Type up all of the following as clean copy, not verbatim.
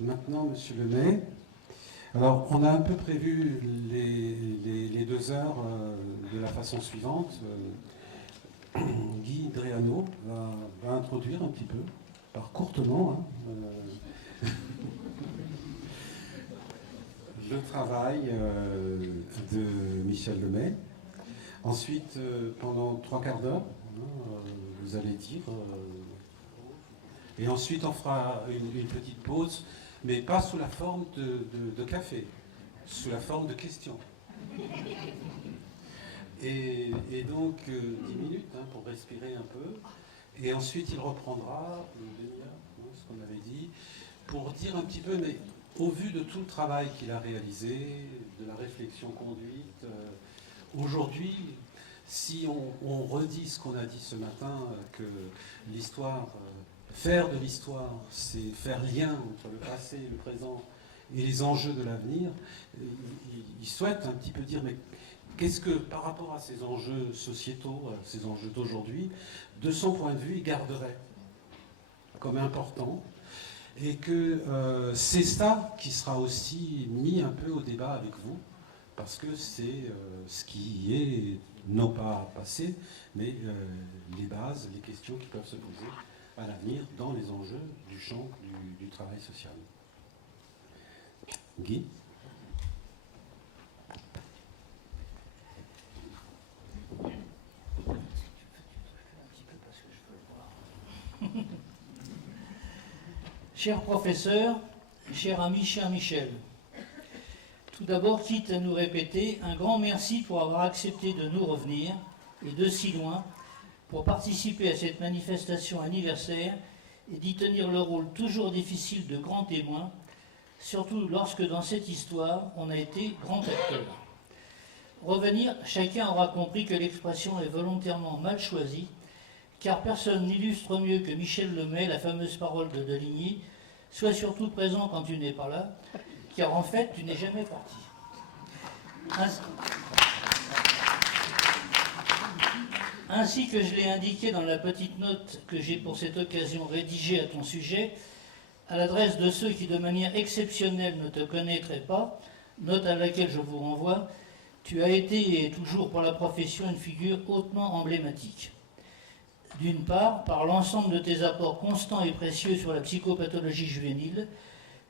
maintenant, Monsieur Lemay. Alors, on a un peu prévu les 2 heures de la façon suivante. Guy Dréano va introduire un petit peu, par courtement, le travail de Michel Lemay. Ensuite, pendant 3/4 d'heure, vous allez dire... et ensuite, on fera une petite pause, mais pas sous la forme de café, sous la forme de questions. Et donc, 10 minutes pour respirer un peu. Et ensuite, il reprendra une demi-heure, ce qu'on avait dit, pour dire un petit peu, mais au vu de tout le travail qu'il a réalisé, de la réflexion conduite, aujourd'hui, si on redit ce qu'on a dit ce matin, que l'histoire, faire de l'histoire, c'est faire lien entre le passé, le présent et les enjeux de l'avenir, il souhaite un petit peu dire, mais qu'est-ce que, par rapport à ces enjeux sociétaux, à ces enjeux d'aujourd'hui, de son point de vue, il garderait comme important, et que c'est ça qui sera aussi mis un peu au débat avec vous, parce que c'est ce qui est, non pas passé, mais les bases, les questions qui peuvent se poser à l'avenir dans les enjeux du champ du travail social. Guy ? Cher professeur, cher ami, cher Michel, tout d'abord, quitte à nous répéter, un grand merci pour avoir accepté de nous revenir, et de si loin, pour participer à cette manifestation anniversaire et d'y tenir le rôle toujours difficile de grand témoin, surtout lorsque dans cette histoire, on a été grand acteur. Revenir, chacun aura compris que l'expression est volontairement mal choisie, car personne n'illustre mieux que Michel Lemay la fameuse parole de Deligny, « Sois surtout présent quand tu n'es pas là, car en fait, tu n'es jamais parti. » Ainsi que je l'ai indiqué dans la petite note que j'ai pour cette occasion rédigée à ton sujet, à l'adresse de ceux qui de manière exceptionnelle ne te connaîtraient pas, note à laquelle je vous renvoie, tu as été et es toujours pour la profession une figure hautement emblématique. D'une part, par l'ensemble de tes apports constants et précieux sur la psychopathologie juvénile,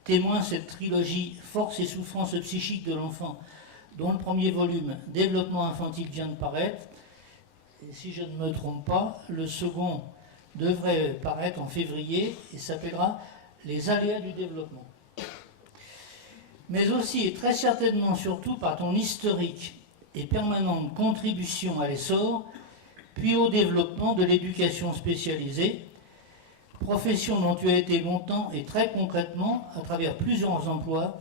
témoin cette trilogie Force et souffrance psychique de l'enfant, dont le premier volume, Développement infantile, vient de paraître. Et si je ne me trompe pas, le second devrait paraître en février et s'appellera Les aléas du développement. Mais aussi et très certainement surtout par ton historique et permanente contribution à l'essor, puis au développement de l'éducation spécialisée, profession dont tu as été longtemps et très concrètement, à travers plusieurs emplois,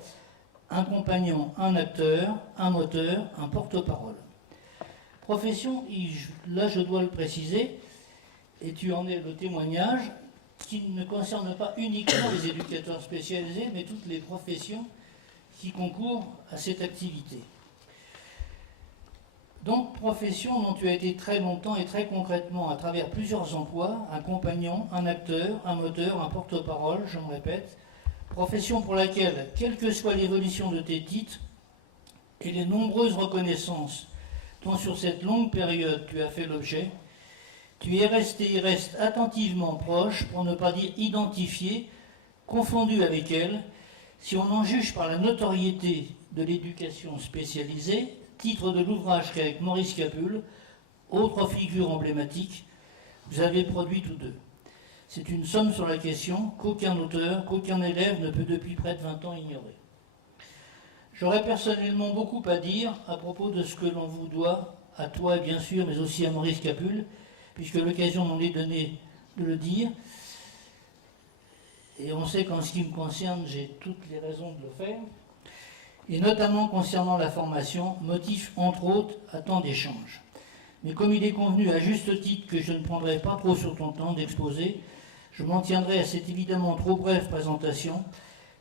un compagnon, un acteur, un moteur, un porte-parole. Profession, là je dois le préciser, et tu en es le témoignage, qui ne concerne pas uniquement les éducateurs spécialisés, mais toutes les professions qui concourent à cette activité. Donc, profession dont tu as été très longtemps et très concrètement, à travers plusieurs emplois, un compagnon, un acteur, un moteur, un porte-parole, je me répète, profession pour laquelle, quelle que soit l'évolution de tes titres et les nombreuses reconnaissances dont sur cette longue période tu as fait l'objet, tu es resté et restes attentivement proche, pour ne pas dire identifié, confondu avec elle, si on en juge par la notoriété de l'éducation spécialisée, titre de l'ouvrage qu'avec Maurice Capul, autre figure emblématique, vous avez produit tous deux. C'est une somme sur la question qu'aucun auteur, qu'aucun élève ne peut depuis près de 20 ans ignorer. J'aurais personnellement beaucoup à dire à propos de ce que l'on vous doit, à toi bien sûr, mais aussi à Maurice Capul, puisque l'occasion m'en est donnée de le dire. Et on sait qu'en ce qui me concerne, j'ai toutes les raisons de le faire. Et notamment concernant la formation, motif entre autres à tant d'échanges. Mais comme il est convenu à juste titre que je ne prendrai pas trop sur ton temps d'exposer, je m'en tiendrai à cette évidemment trop brève présentation,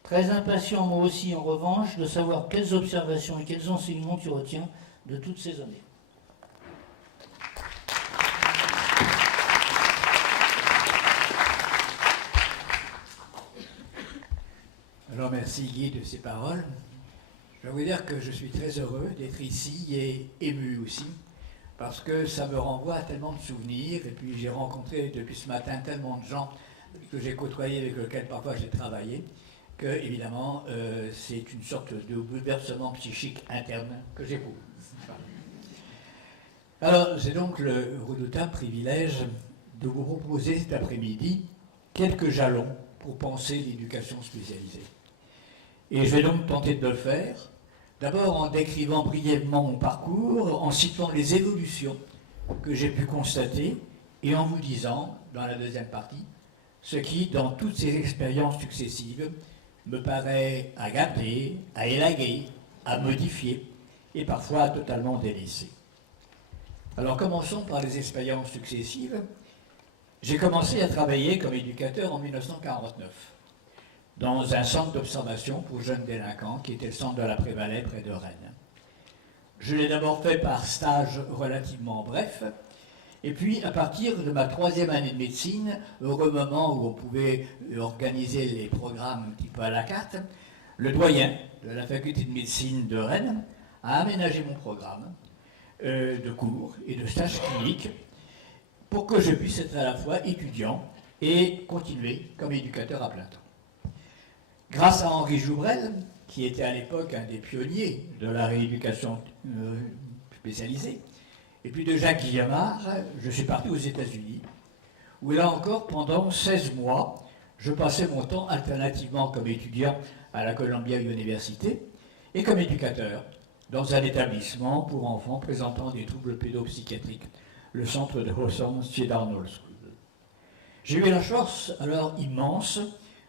très impatient moi aussi en revanche de savoir quelles observations et quels enseignements tu retiens de toutes ces années. Alors, Merci Guy de ces paroles. Je dois vous dire que je suis très heureux d'être ici et ému aussi, parce que ça me renvoie à tellement de souvenirs, et puis j'ai rencontré depuis ce matin tellement de gens que j'ai côtoyés, avec lesquels parfois j'ai travaillé, que évidemment c'est une sorte de bouleversement psychique interne que j'éprouve. Alors j'ai donc le redoutable privilège de vous proposer cet après-midi quelques jalons pour penser l'éducation spécialisée. Et je vais donc tenter de le faire, d'abord en décrivant brièvement mon parcours, en citant les évolutions que j'ai pu constater, et en vous disant, dans la deuxième partie, ce qui, dans toutes ces expériences successives, me paraît à garder, à élaguer, à modifier, et parfois totalement délaissé. Alors commençons par les expériences successives. J'ai commencé à travailler comme éducateur en 1949, dans un centre d'observation pour jeunes délinquants, qui était le centre de la Prévalais, près de Rennes. Je l'ai d'abord fait par stage relativement bref, et puis à partir de ma 3e année de médecine, au moment où on pouvait organiser les programmes un petit peu à la carte, le doyen de la faculté de médecine de Rennes a aménagé mon programme de cours et de stages cliniques pour que je puisse être à la fois étudiant et continuer comme éducateur à plein temps. Grâce à Henri Joubrel, qui était à l'époque un des pionniers de la rééducation spécialisée, et puis de Jacques Guillemard, je suis parti aux États-Unis, où là encore, pendant 16 mois, je passais mon temps alternativement comme étudiant à la Columbia University et comme éducateur dans un établissement pour enfants présentant des troubles pédopsychiatriques, le centre de Hawthorne Cedar Knolls School. J'ai eu la chance alors immense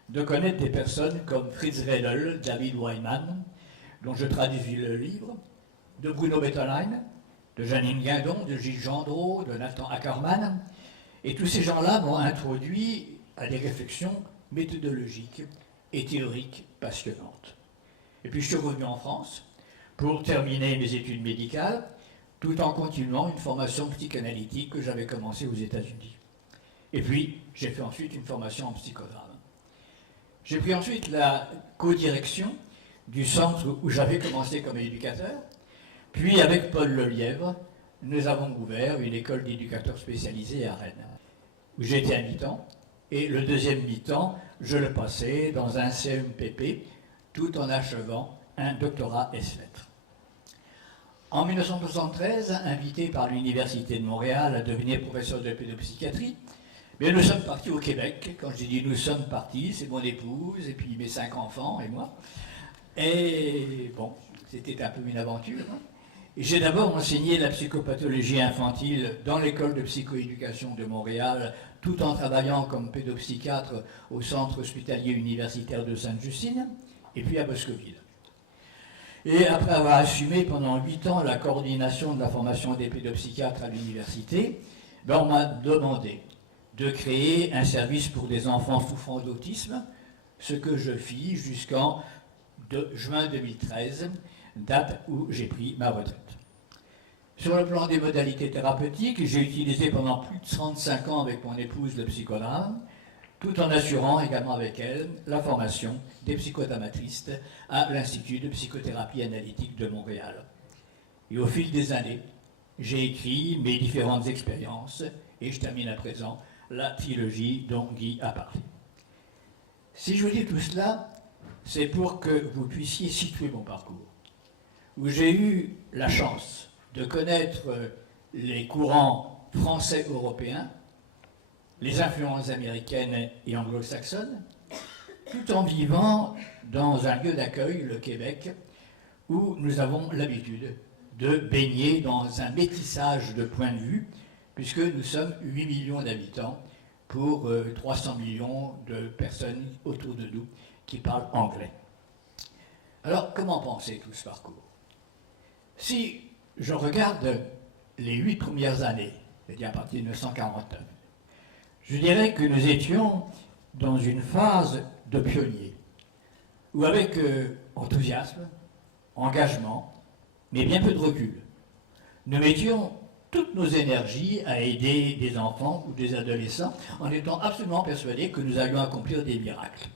de connaître des personnes comme Fritz Wedel, David Weinman, dont je traduis le livre, de Bruno Bettelheim, de Janine Guindon, de Gilles Gendreau, de Nathan Ackerman, et tous ces gens-là m'ont introduit à des réflexions méthodologiques et théoriques passionnantes. Et puis je suis revenu en France pour terminer mes études médicales, tout en continuant une formation psychanalytique que j'avais commencée aux États-Unis. Et puis, j'ai fait ensuite une formation en psychodrame. J'ai pris ensuite la co-direction du centre où j'avais commencé comme éducateur, puis avec Paul Lelièvre, nous avons ouvert une école d'éducateurs spécialisés à Rennes, où j'étais à mi-temps, et le deuxième mi-temps, je le passais dans un CMPP, tout en achevant un doctorat ès-lettres. En 1973, invité par l'Université de Montréal à devenir professeur de pédopsychiatrie, mais nous sommes partis au Québec. Quand je dis nous sommes partis, c'est mon épouse et puis mes 5 enfants et moi. Et bon, c'était un peu une aventure. J'ai d'abord enseigné la psychopathologie infantile dans l'école de psychoéducation de Montréal, tout en travaillant comme pédopsychiatre au centre hospitalier universitaire de Sainte-Justine, et puis à Boscoville. Et après avoir assumé pendant 8 ans la coordination de la formation des pédopsychiatres à l'université, on m'a demandé de créer un service pour des enfants souffrant d'autisme, ce que je fis jusqu'en juin 2013, date où j'ai pris ma retraite. Sur le plan des modalités thérapeutiques, j'ai utilisé pendant plus de 35 ans avec mon épouse le psychodrame, tout en assurant également avec elle la formation des psychodramatistes à l'Institut de psychothérapie analytique de Montréal. Et au fil des années, j'ai écrit mes différentes expériences et je termine à présent la trilogie dont Guy a parlé. Si je vous dis tout cela, c'est pour que vous puissiez situer mon parcours, où j'ai eu la chance de connaître les courants français-européens, les influences américaines et anglo-saxonnes, tout en vivant dans un lieu d'accueil, le Québec, où nous avons l'habitude de baigner dans un métissage de points de vue, puisque nous sommes 8 millions d'habitants pour 300 millions de personnes autour de nous qui parlent anglais. Alors, comment penser tout ce parcours? Si je regarde les 8 premières années, c'est-à-dire à partir de 1949, je dirais que nous étions dans une phase de pionnier, où avec enthousiasme, engagement, mais bien peu de recul, nous mettions toutes nos énergies à aider des enfants ou des adolescents en étant absolument persuadés que nous allions accomplir des miracles.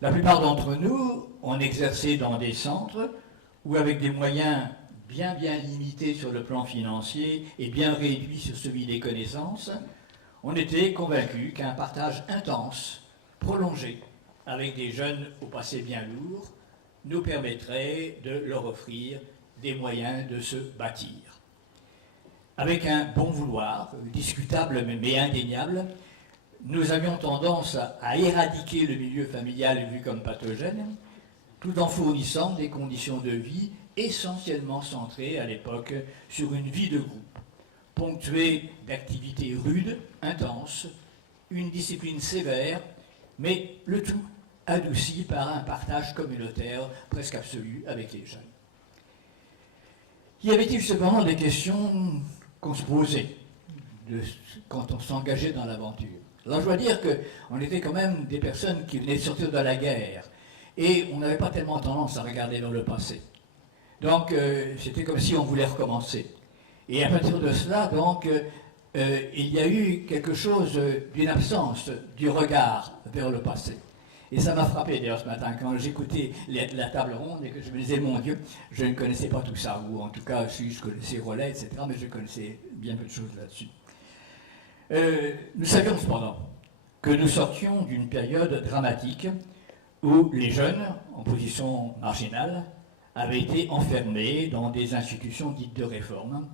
La plupart d'entre nous ont exercé dans des centres où, avec des moyens bien limités sur le plan financier et bien réduits sur celui des connaissances, on était convaincus qu'un partage intense, prolongé, avec des jeunes au passé bien lourd, nous permettrait de leur offrir des moyens de se bâtir. Avec un bon vouloir, discutable mais indéniable, nous avions tendance à éradiquer le milieu familial vu comme pathogène, tout en fournissant des conditions de vie essentiellement centrées à l'époque sur une vie de groupe, ponctuée d'activités rudes, intenses, une discipline sévère, mais le tout adouci par un partage communautaire presque absolu avec les jeunes. Y avait-il cependant des questions qu'on se posait quand on s'engageait dans l'aventure? Alors je dois dire qu'on était quand même des personnes qui venaient de sortir de la guerre et on n'avait pas tellement tendance à regarder vers le passé. Donc c'était comme si on voulait recommencer. Et à partir de cela, donc, il y a eu quelque chose d'une absence du regard vers le passé. Et ça m'a frappé d'ailleurs ce matin quand j'écoutais la table ronde et que je me disais, mon Dieu, je ne connaissais pas tout ça, ou en tout cas je connaissais Relais, etc., mais je connaissais bien peu de choses là-dessus. Nous savions cependant que nous sortions d'une période dramatique où les jeunes, en position marginale, avaient été enfermés dans des institutions dites de réforme,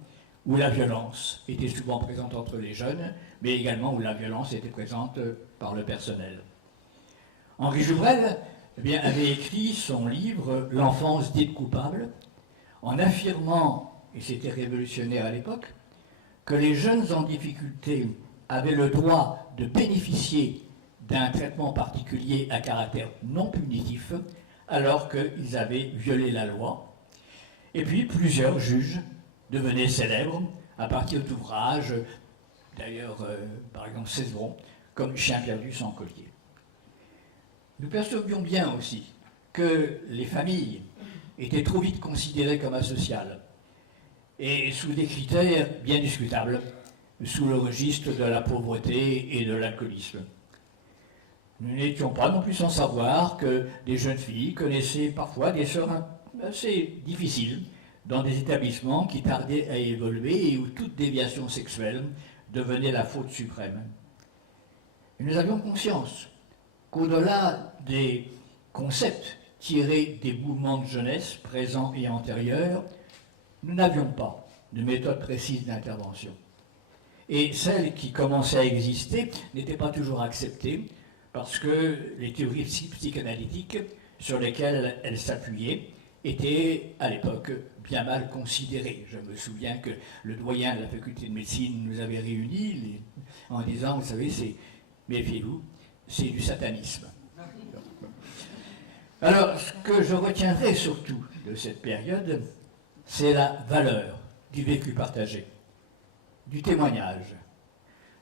où la violence était souvent présente entre les jeunes, mais également où la violence était présente par le personnel. Henri Joubrel avait écrit son livre « L'enfance dite coupable » en affirmant, et c'était révolutionnaire à l'époque, que les jeunes en difficulté avaient le droit de bénéficier d'un traitement particulier à caractère non punitif alors qu'ils avaient violé la loi. Et puis plusieurs juges devenaient célèbres à partir d'ouvrages, d'ailleurs par exemple Cézanne, comme Chien perdu sans collier. Nous percevions bien aussi que les familles étaient trop vite considérées comme asociales et sous des critères bien discutables, sous le registre de la pauvreté et de l'alcoolisme. Nous n'étions pas non plus sans savoir que des jeunes filles connaissaient parfois des sœurs assez difficiles dans des établissements qui tardaient à évoluer et où toute déviation sexuelle devenait la faute suprême. Et nous avions conscience qu'au-delà des concepts tirés des mouvements de jeunesse présents et antérieurs, nous n'avions pas de méthode précise d'intervention. Et celles qui commençaient à exister n'étaient pas toujours acceptées parce que les théories psychanalytiques sur lesquelles elles s'appuyaient étaient à l'époque bien mal considérées. Je me souviens que le doyen de la faculté de médecine nous avait réunis en disant, vous savez, méfiez-vous, c'est du satanisme. Alors, ce que je retiendrai surtout de cette période, c'est la valeur du vécu partagé, du témoignage,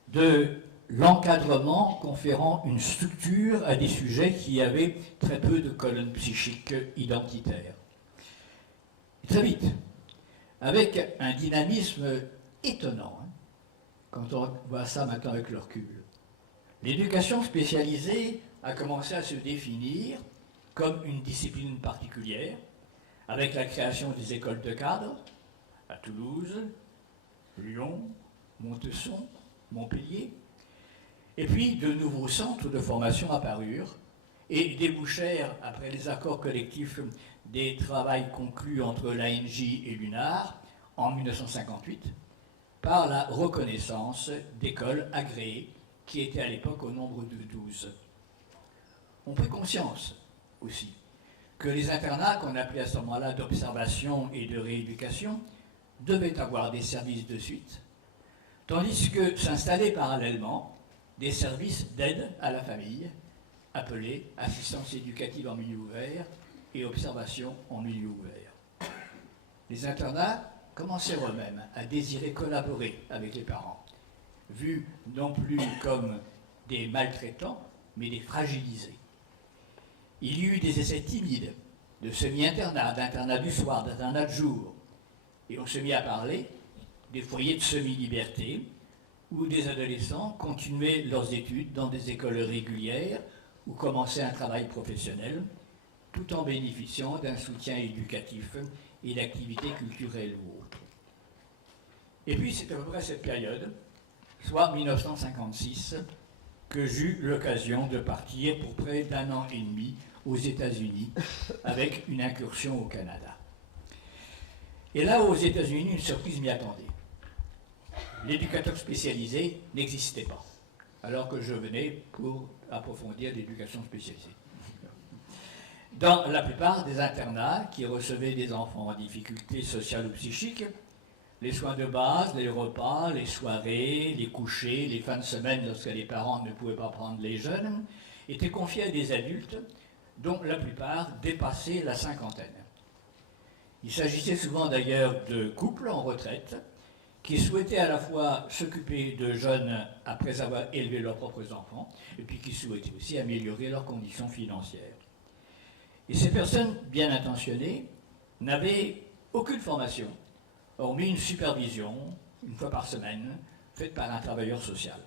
de l'encadrement conférant une structure à des sujets qui avaient très peu de colonnes psychiques identitaires. Et très vite, avec un dynamisme étonnant, quand on voit ça maintenant avec le recul. L'éducation spécialisée a commencé à se définir comme une discipline particulière, avec la création des écoles de cadres à Toulouse, Lyon, Montesson, Montpellier, et puis de nouveaux centres de formation apparurent et débouchèrent, après les accords collectifs des travaux conclus entre l'ANJ et l'UNAR en 1958, par la reconnaissance d'écoles agréées qui étaient à l'époque au nombre de 12. On prit conscience aussi que les internats, qu'on appelait à ce moment-là d'observation et de rééducation, devaient avoir des services de suite, tandis que s'installaient parallèlement des services d'aide à la famille, appelés assistance éducative en milieu ouvert et observation en milieu ouvert. Les internats commencèrent eux-mêmes à désirer collaborer avec les parents, vus non plus comme des maltraitants, mais des fragilisés. Il y eut des essais timides de semi-internat, d'internat du soir, d'internat de jour, et on se mit à parler des foyers de semi-liberté, où des adolescents continuaient leurs études dans des écoles régulières, ou commencer un travail professionnel, tout en bénéficiant d'un soutien éducatif et d'activités culturelles ou autres. Et puis c'est à peu près cette période, soit 1956, que j'eus l'occasion de partir pour près d'1 an et demi aux États-Unis avec une incursion au Canada. Et là, aux États-Unis, une surprise m'y attendait. L'éducateur spécialisé n'existait pas, alors que je venais pour approfondir l'éducation spécialisée. Dans la plupart des internats qui recevaient des enfants en difficulté sociale ou psychique, les soins de base, les repas, les soirées, les couchers, les fins de semaine lorsque les parents ne pouvaient pas prendre les jeunes, étaient confiés à des adultes dont la plupart dépassaient la cinquantaine. Il s'agissait souvent d'ailleurs de couples en retraite qui souhaitaient à la fois s'occuper de jeunes après avoir élevé leurs propres enfants et puis qui souhaitaient aussi améliorer leurs conditions financières. Et ces personnes bien intentionnées n'avaient aucune formation, hormis une supervision, une fois par semaine, faite par un travailleur social.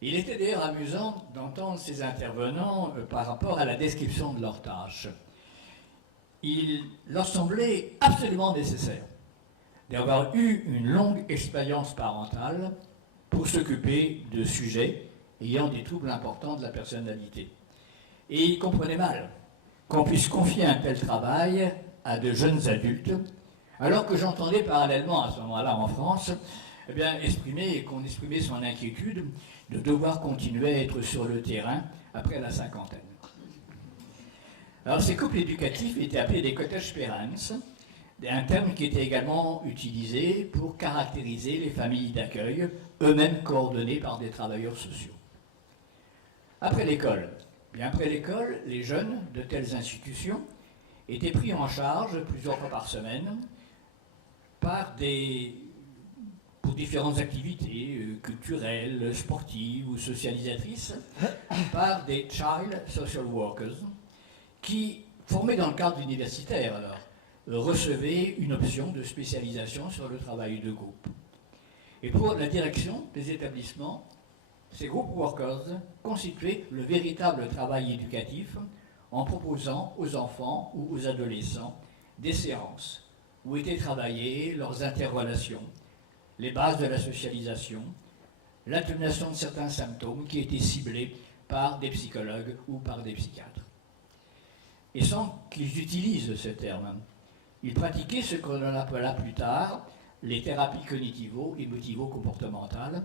Il était d'ailleurs amusant d'entendre ces intervenants par rapport à la description de leurs tâches. Il leur semblait absolument nécessaire d'avoir eu une longue expérience parentale pour s'occuper de sujets ayant des troubles importants de la personnalité. Et ils comprenaient mal qu'on puisse confier un tel travail à de jeunes adultes, alors que j'entendais parallèlement à ce moment-là en France, qu'on exprimait son inquiétude de devoir continuer à être sur le terrain après la cinquantaine. Alors ces couples éducatifs étaient appelés des cottage parents, un terme qui était également utilisé pour caractériser les familles d'accueil, eux-mêmes coordonnées par des travailleurs sociaux. Après l'école, les jeunes de telles institutions étaient pris en charge plusieurs fois par semaine pour différentes activités culturelles, sportives ou socialisatrices, par des child social workers qui, formés dans le cadre universitaire alors, recevaient une option de spécialisation sur le travail de groupe. Et pour la direction des établissements, ces group workers constituaient le véritable travail éducatif en proposant aux enfants ou aux adolescents des séances où étaient travaillées leurs interrelations, les bases de la socialisation, l'atténuation de certains symptômes qui étaient ciblés par des psychologues ou par des psychiatres. Et sans qu'ils utilisent ce terme, ils pratiquaient ce qu'on appela plus tard les thérapies cognitivo-émotivo-comportementales,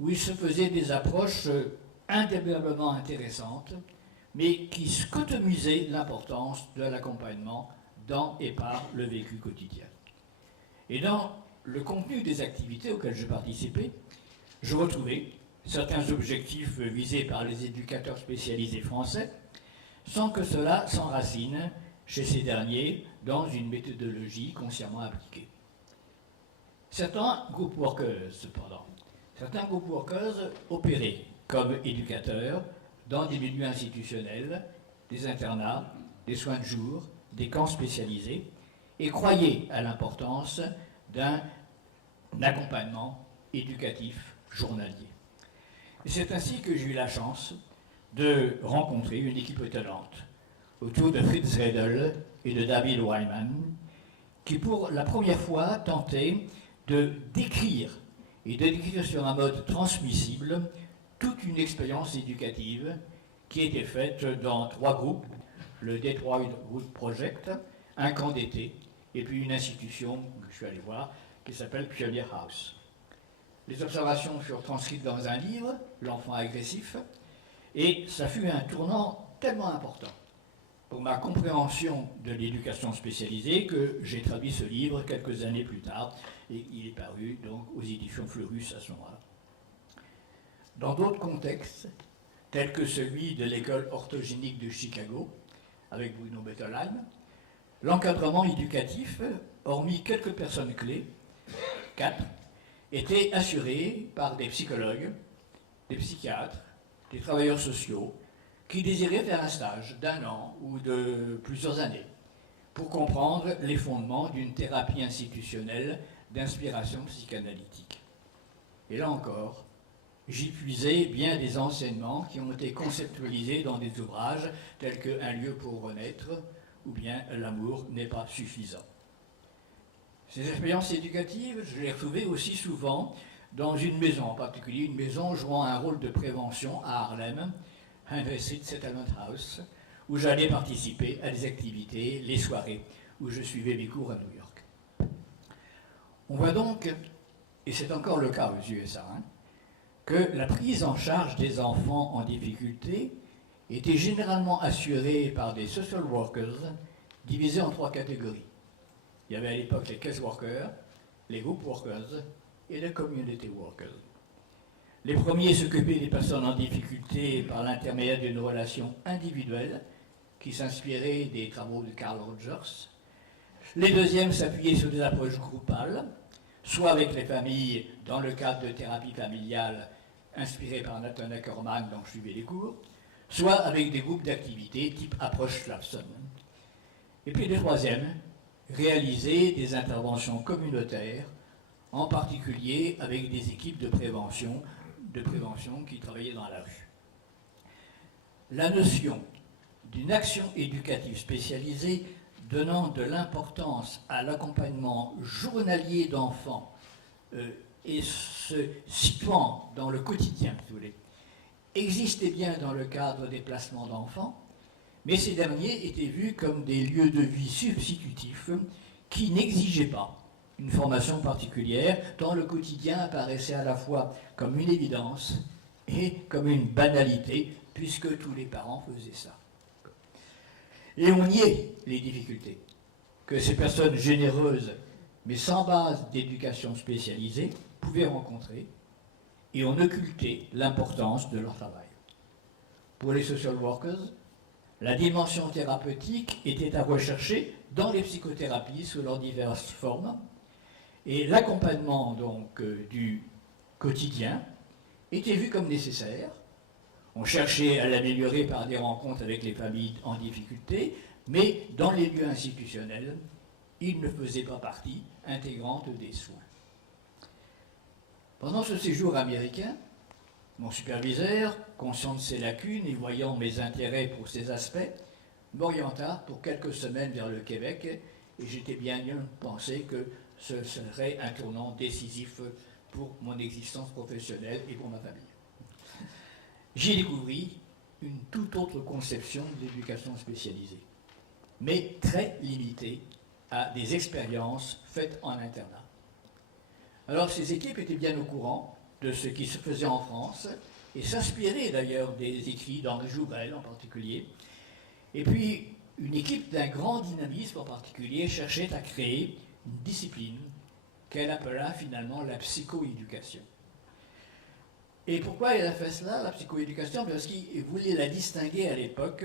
où ils se faisaient des approches indéniablement intéressantes, mais qui scotomisaient l'importance de l'accompagnement dans et par le vécu quotidien. Et dans le contenu des activités auxquelles je participais, je retrouvais certains objectifs visés par les éducateurs spécialisés français, sans que cela s'enracine chez ces derniers dans une méthodologie consciemment appliquée. Certains group workers, cependant, opéraient comme éducateurs dans des milieux institutionnels, des internats, des soins de jour, des camps spécialisés, et croyaient à l'importance d'un accompagnement éducatif journalier. Et c'est ainsi que j'ai eu la chance de rencontrer une équipe étonnante autour de Fritz Redel et de David Wyman, qui pour la première fois tentaient de décrire sur un mode transmissible toute une expérience éducative qui était faite dans 3 groupes, le Detroit Root Project, un camp d'été, et puis une institution que je suis allé voir, qui s'appelle Pioneer House. Les observations furent transcrites dans un livre, L'enfant agressif, et ça fut un tournant tellement important pour ma compréhension de l'éducation spécialisée que j'ai traduit ce livre quelques années plus tard, et il est paru donc aux éditions Fleurus à ce moment-là. Dans d'autres contextes, tels que celui de l'école orthogénique de Chicago, avec Bruno Bettelheim, l'encadrement éducatif, hormis quelques personnes clés, 4, était assuré par des psychologues, des psychiatres, des travailleurs sociaux, qui désiraient faire un stage d'1 an ou de plusieurs années pour comprendre les fondements d'une thérapie institutionnelle d'inspiration psychanalytique. Et là encore, j'y puisais bien des enseignements qui ont été conceptualisés dans des ouvrages tels que Un lieu pour renaître ou bien L'amour n'est pas suffisant. Ces expériences éducatives, je les retrouvais aussi souvent dans une maison, en particulier une maison jouant un rôle de prévention à Harlem, Henry Street Settlement House, où j'allais participer à des activités, les soirées, où je suivais mes cours à New York. On voit donc, et c'est encore le cas aux USA, que la prise en charge des enfants en difficulté était généralement assurée par des social workers divisés en 3 catégories. Il y avait à l'époque les case workers, les group workers et les community workers. Les premiers s'occupaient des personnes en difficulté par l'intermédiaire d'une relation individuelle qui s'inspirait des travaux de Carl Rogers. Les deuxièmes s'appuyaient sur des approches groupales, soit avec les familles dans le cadre de thérapie familiale inspirée par Nathan Ackerman dont je suivais les cours, soit avec des groupes d'activités type approche Clapson. Et puis les troisièmes réalisaient des interventions communautaires, en particulier avec des équipes de prévention qui travaillaient dans la rue. La notion d'une action éducative spécialisée donnant de l'importance à l'accompagnement journalier d'enfants et se situant dans le quotidien, si vous voulez, existait bien dans le cadre des placements d'enfants, mais ces derniers étaient vus comme des lieux de vie substitutifs qui n'exigeaient pas une formation particulière, dont le quotidien apparaissait à la fois comme une évidence et comme une banalité, puisque tous les parents faisaient ça. Et on niait les difficultés que ces personnes généreuses, mais sans base d'éducation spécialisée, pouvaient rencontrer, et on occultait l'importance de leur travail. Pour les social workers, la dimension thérapeutique était à rechercher dans les psychothérapies sous leurs diverses formes, et l'accompagnement donc du quotidien était vu comme nécessaire. On cherchait à l'améliorer par des rencontres avec les familles en difficulté, mais dans les lieux institutionnels, il ne faisait pas partie intégrante des soins. Pendant ce séjour américain, mon superviseur, conscient de ses lacunes et voyant mes intérêts pour ces aspects, m'orienta pour quelques semaines vers le Québec, et j'étais bien pensé que ce serait un tournant décisif pour mon existence professionnelle et pour ma famille. J'y découvris une toute autre conception de l'éducation spécialisée, mais très limitée à des expériences faites en internat. Alors ces équipes étaient bien au courant de ce qui se faisait en France et s'inspiraient d'ailleurs des écrits d'Henri Joubrel en particulier. Et puis une équipe d'un grand dynamisme en particulier cherchait à créer une discipline qu'elle appela finalement la psychoéducation. Et pourquoi elle a fait cela, la psychoéducation? Parce qu'il voulait la distinguer à l'époque,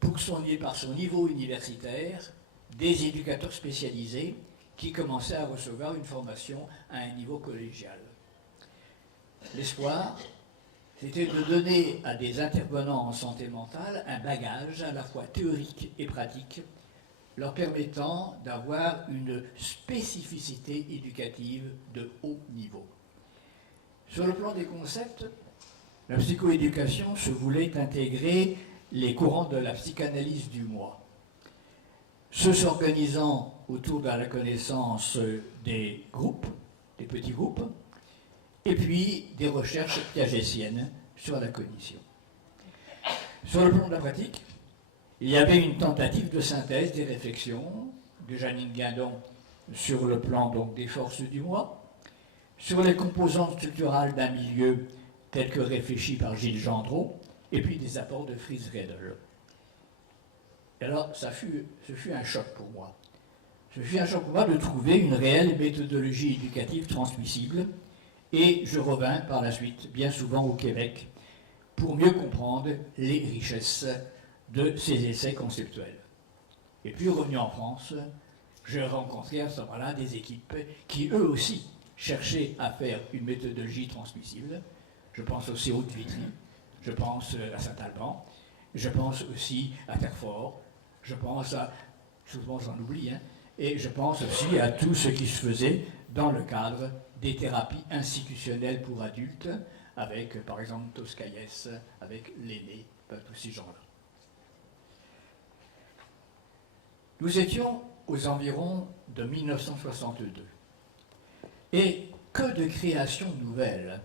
par son niveau universitaire, des éducateurs spécialisés qui commençaient à recevoir une formation à un niveau collégial. L'espoir, c'était de donner à des intervenants en santé mentale un bagage à la fois théorique et pratique, leur permettant d'avoir une spécificité éducative de haut niveau. Sur le plan des concepts, la psychoéducation se voulait intégrer les courants de la psychanalyse du moi, ceux s'organisant autour de la connaissance des groupes, des petits groupes, et puis des recherches piagétiennes sur la cognition. Sur le plan de la pratique, il y avait une tentative de synthèse des réflexions de Janine Guindon sur le plan donc des forces du moi, sur les composantes structurales d'un milieu tel que réfléchi par Gilles Gendreau, et puis des apports de Fritz Redel. Et alors, ce fut un choc pour moi. Ce fut un choc pour moi de trouver une réelle méthodologie éducative transmissible, et je revins par la suite, bien souvent au Québec, pour mieux comprendre les richesses de ces essais conceptuels. Et puis, revenu en France, je rencontrai à ce moment-là des équipes qui, eux aussi, cherchaient à faire une méthodologie transmissible. Je pense au CO de Vitry, je pense à Saint-Alban, je pense aussi à Carrefour, je pense à, souvent j'en oublie, et je pense aussi à tout ce qui se faisait dans le cadre des thérapies institutionnelles pour adultes, avec, par exemple, Toscaïès, avec Lenné, tous ces gens-là. Nous étions aux environs de 1962. Et que de créations nouvelles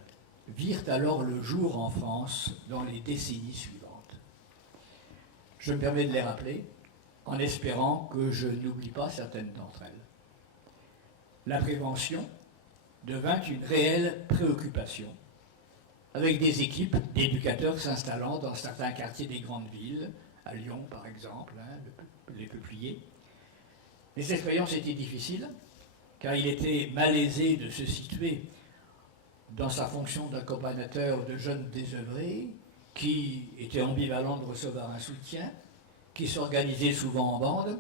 virent alors le jour en France dans les décennies suivantes. Je me permets de les rappeler en espérant que je n'oublie pas certaines d'entre elles. La prévention devint une réelle préoccupation, avec des équipes d'éducateurs s'installant dans certains quartiers des grandes villes, à Lyon par exemple, les peupliers. Les expériences étaient difficiles, car il était malaisé de se situer dans sa fonction d'accompagnateur de jeunes désœuvrés, qui étaient ambivalents de recevoir un soutien, qui s'organisaient souvent en bande,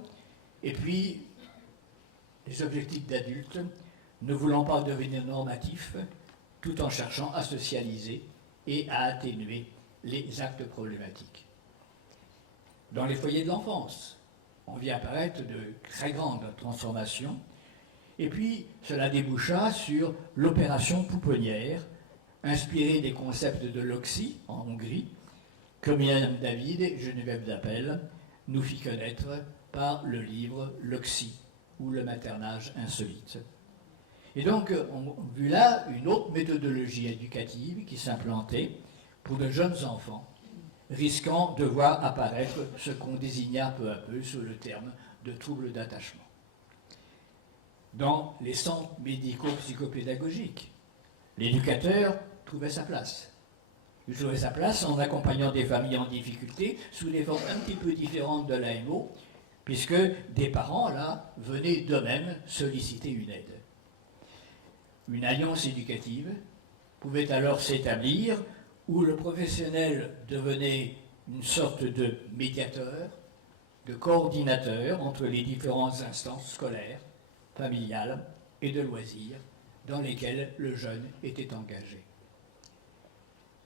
et puis les objectifs d'adultes, ne voulant pas devenir normatifs, tout en cherchant à socialiser et à atténuer les actes problématiques. Dans les foyers de l'enfance, on vit apparaître de très grandes transformations, et puis cela déboucha sur l'opération pouponnière, inspirée des concepts de l'Oxy en Hongrie, que Myriam David et Geneviève d'Appel nous fit connaître par le livre L'Oxy, ou le maternage insolite. Et donc, on a vu là une autre méthodologie éducative qui s'implantait pour de jeunes enfants, risquant de voir apparaître ce qu'on désigna peu à peu sous le terme de troubles d'attachement. Dans les centres médico-psychopédagogiques, l'éducateur trouvait sa place. Il trouvait sa place en accompagnant des familles en difficulté sous des formes un petit peu différentes de l'AMO, puisque des parents, là, venaient d'eux-mêmes solliciter une aide. Une alliance éducative pouvait alors s'établir où le professionnel devenait une sorte de médiateur, de coordinateur entre les différentes instances scolaires, familiales et de loisirs dans lesquelles le jeune était engagé.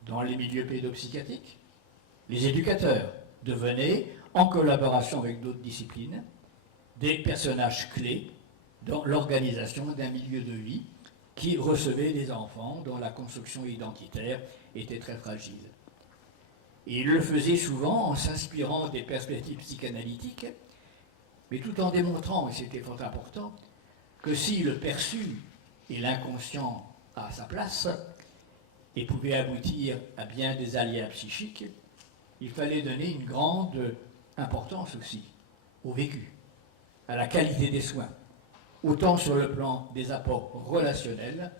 Dans les milieux pédopsychiatriques, les éducateurs devenaient, en collaboration avec d'autres disciplines, des personnages clés dans l'organisation d'un milieu de vie qui recevait des enfants dont la construction identitaire était très fragile. Et il le faisait souvent en s'inspirant des perspectives psychanalytiques, mais tout en démontrant, et c'était fort important, que si le perçu et l'inconscient a sa place et pouvait aboutir à bien des aléas psychiques, il fallait donner une grande importance aussi au vécu, à la qualité des soins, autant sur le plan des apports relationnels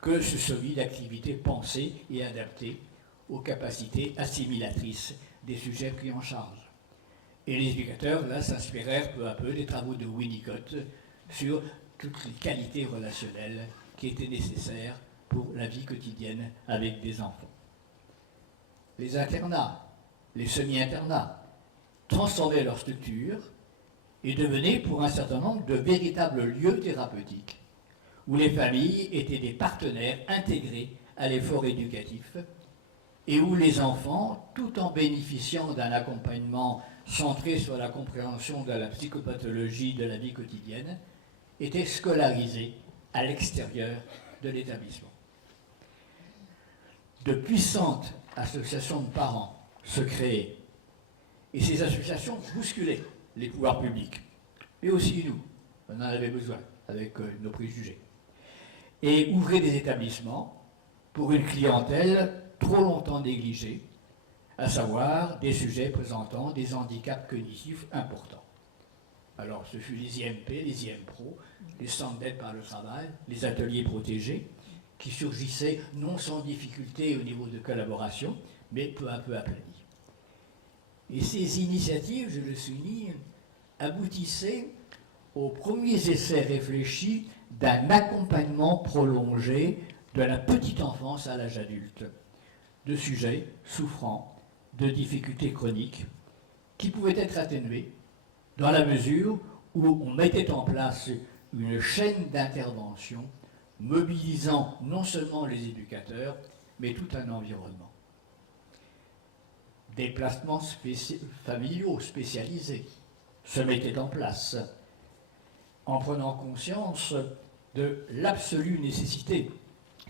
que sur celui d'activités pensées et adaptées aux capacités assimilatrices des sujets pris en charge. Et les éducateurs, là, s'inspirèrent peu à peu des travaux de Winnicott sur toutes les qualités relationnelles qui étaient nécessaires pour la vie quotidienne avec des enfants. Les internats, les semi-internats, transformaient leur structure et devenaient pour un certain nombre de véritables lieux thérapeutiques où les familles étaient des partenaires intégrés à l'effort éducatif et où les enfants, tout en bénéficiant d'un accompagnement centré sur la compréhension de la psychopathologie de la vie quotidienne, étaient scolarisés à l'extérieur de l'établissement. De puissantes associations de parents se créaient, et ces associations bousculaient les pouvoirs publics, mais aussi nous, on en avait besoin avec nos préjugés, et ouvraient des établissements pour une clientèle trop longtemps négligée, à savoir des sujets présentant des handicaps cognitifs importants. Alors, ce fut les IMP, les IMPRO, les centres d'aide par le travail, les ateliers protégés, qui surgissaient non sans difficulté au niveau de collaboration, mais peu à peu aplanis. Et ces initiatives, je le souligne, aboutissaient aux premiers essais réfléchis d'un accompagnement prolongé de la petite enfance à l'âge adulte, de sujets souffrant de difficultés chroniques qui pouvaient être atténuées dans la mesure où on mettait en place une chaîne d'intervention mobilisant non seulement les éducateurs, mais tout un environnement. Des placements familiaux spécialisés se mettaient en place en prenant conscience de l'absolue nécessité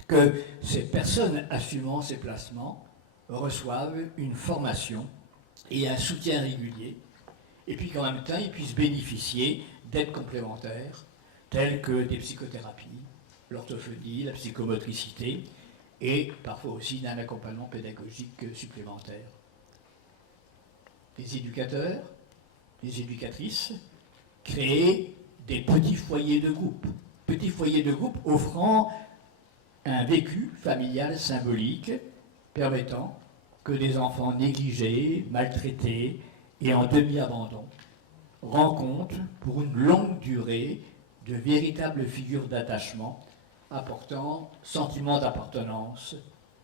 que ces personnes assumant ces placements reçoivent une formation et un soutien régulier, et puis qu'en même temps, ils puissent bénéficier d'aides complémentaires, telles que des psychothérapies, l'orthophonie, la psychomotricité, et parfois aussi d'un accompagnement pédagogique supplémentaire. Les éducateurs, les éducatrices, créent des petits foyers de groupe offrant un vécu familial symbolique permettant que des enfants négligés, maltraités et en demi-abandon rencontrent pour une longue durée de véritables figures d'attachement apportant sentiment d'appartenance,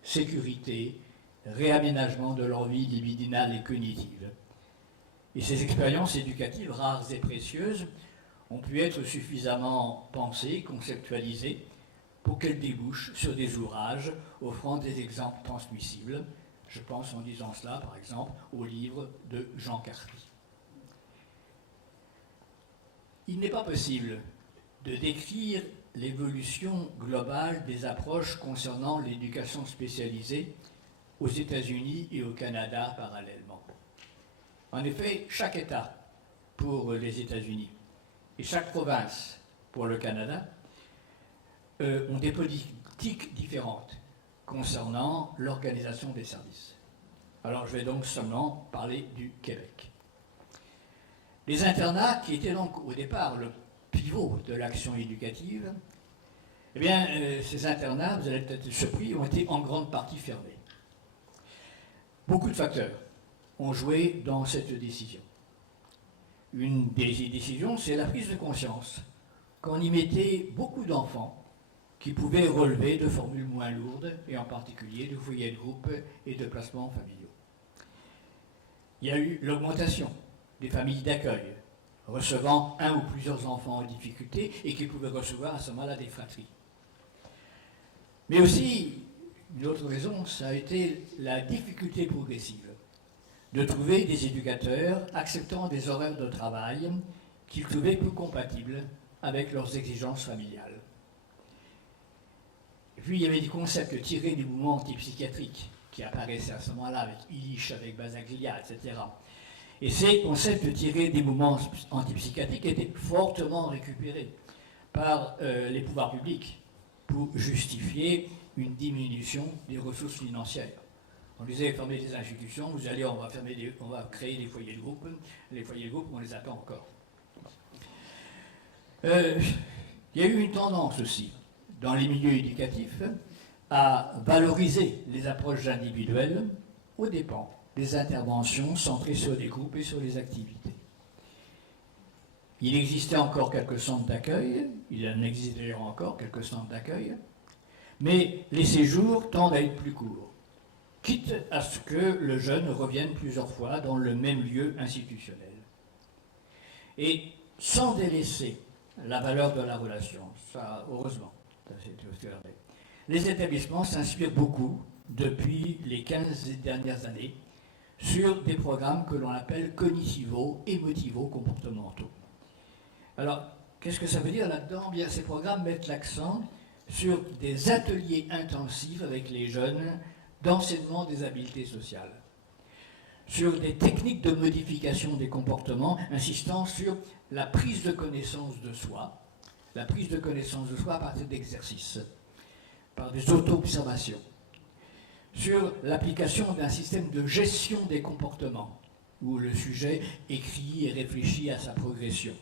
sécurité, réaménagement de leur vie libidinale et cognitive. Et ces expériences éducatives rares et précieuses ont pu être suffisamment pensées, conceptualisées, pour qu'elles débouchent sur des ouvrages offrant des exemples transmissibles. Je pense en disant cela, par exemple, au livre de Jean Carty. Il n'est pas possible de décrire l'évolution globale des approches concernant l'éducation spécialisée aux États-Unis et au Canada parallèlement. En effet, chaque État pour les États-Unis et chaque province pour le Canada ont des politiques différentes concernant l'organisation des services. Alors je vais donc seulement parler du Québec. Les internats, qui étaient donc au départ le pivot de l'action éducative, eh bien, ces internats, vous allez peut-être être surpris, ont été en grande partie fermés. Beaucoup de facteurs ont joué dans cette décision. Une des décisions, c'est la prise de conscience qu'on y mettait beaucoup d'enfants qui pouvaient relever de formules moins lourdes, et en particulier de foyers de groupe et de placements familiaux. Il y a eu l'augmentation des familles d'accueil, recevant un ou plusieurs enfants en difficulté et qui pouvaient recevoir à ce moment-là des fratries. Mais aussi, une autre raison, ça a été la difficulté progressive de trouver des éducateurs acceptant des horaires de travail qu'ils trouvaient peu compatibles avec leurs exigences familiales. Et puis il y avait des concepts tirés du mouvement antipsychiatrique qui apparaissaient à ce moment-là avec Illich, avec Basaglia, etc. Et ces concepts tirés des mouvements antipsychiatriques étaient fortement récupérés par les pouvoirs publics pour justifier une diminution des ressources financières. On disait fermer des institutions, vous allez, on va créer des foyers de groupe. Les foyers de groupe, on les attend encore. Il y a eu une tendance aussi dans les milieux éducatifs à valoriser les approches individuelles aux dépens des interventions centrées sur les groupes et sur les activités. Il existait encore quelques centres d'accueil, il en existe d'ailleurs encore quelques centres d'accueil, mais les séjours tendent à être plus courts, quitte à ce que le jeune revienne plusieurs fois dans le même lieu institutionnel. Et sans délaisser la valeur de la relation, ça, heureusement, les établissements s'inspirent beaucoup, depuis les 15 dernières années, sur des programmes que l'on appelle cognitivo-émotivo-comportementaux. Alors, qu'est-ce que ça veut dire là-dedans? Bien, ces programmes mettent l'accent sur des ateliers intensifs avec les jeunes d'enseignement des habiletés sociales, sur des techniques de modification des comportements, insistant sur la prise de connaissance de soi à partir d'exercices, par des auto-observations, sur l'application d'un système de gestion des comportements, où le sujet écrit et réfléchit à sa progression,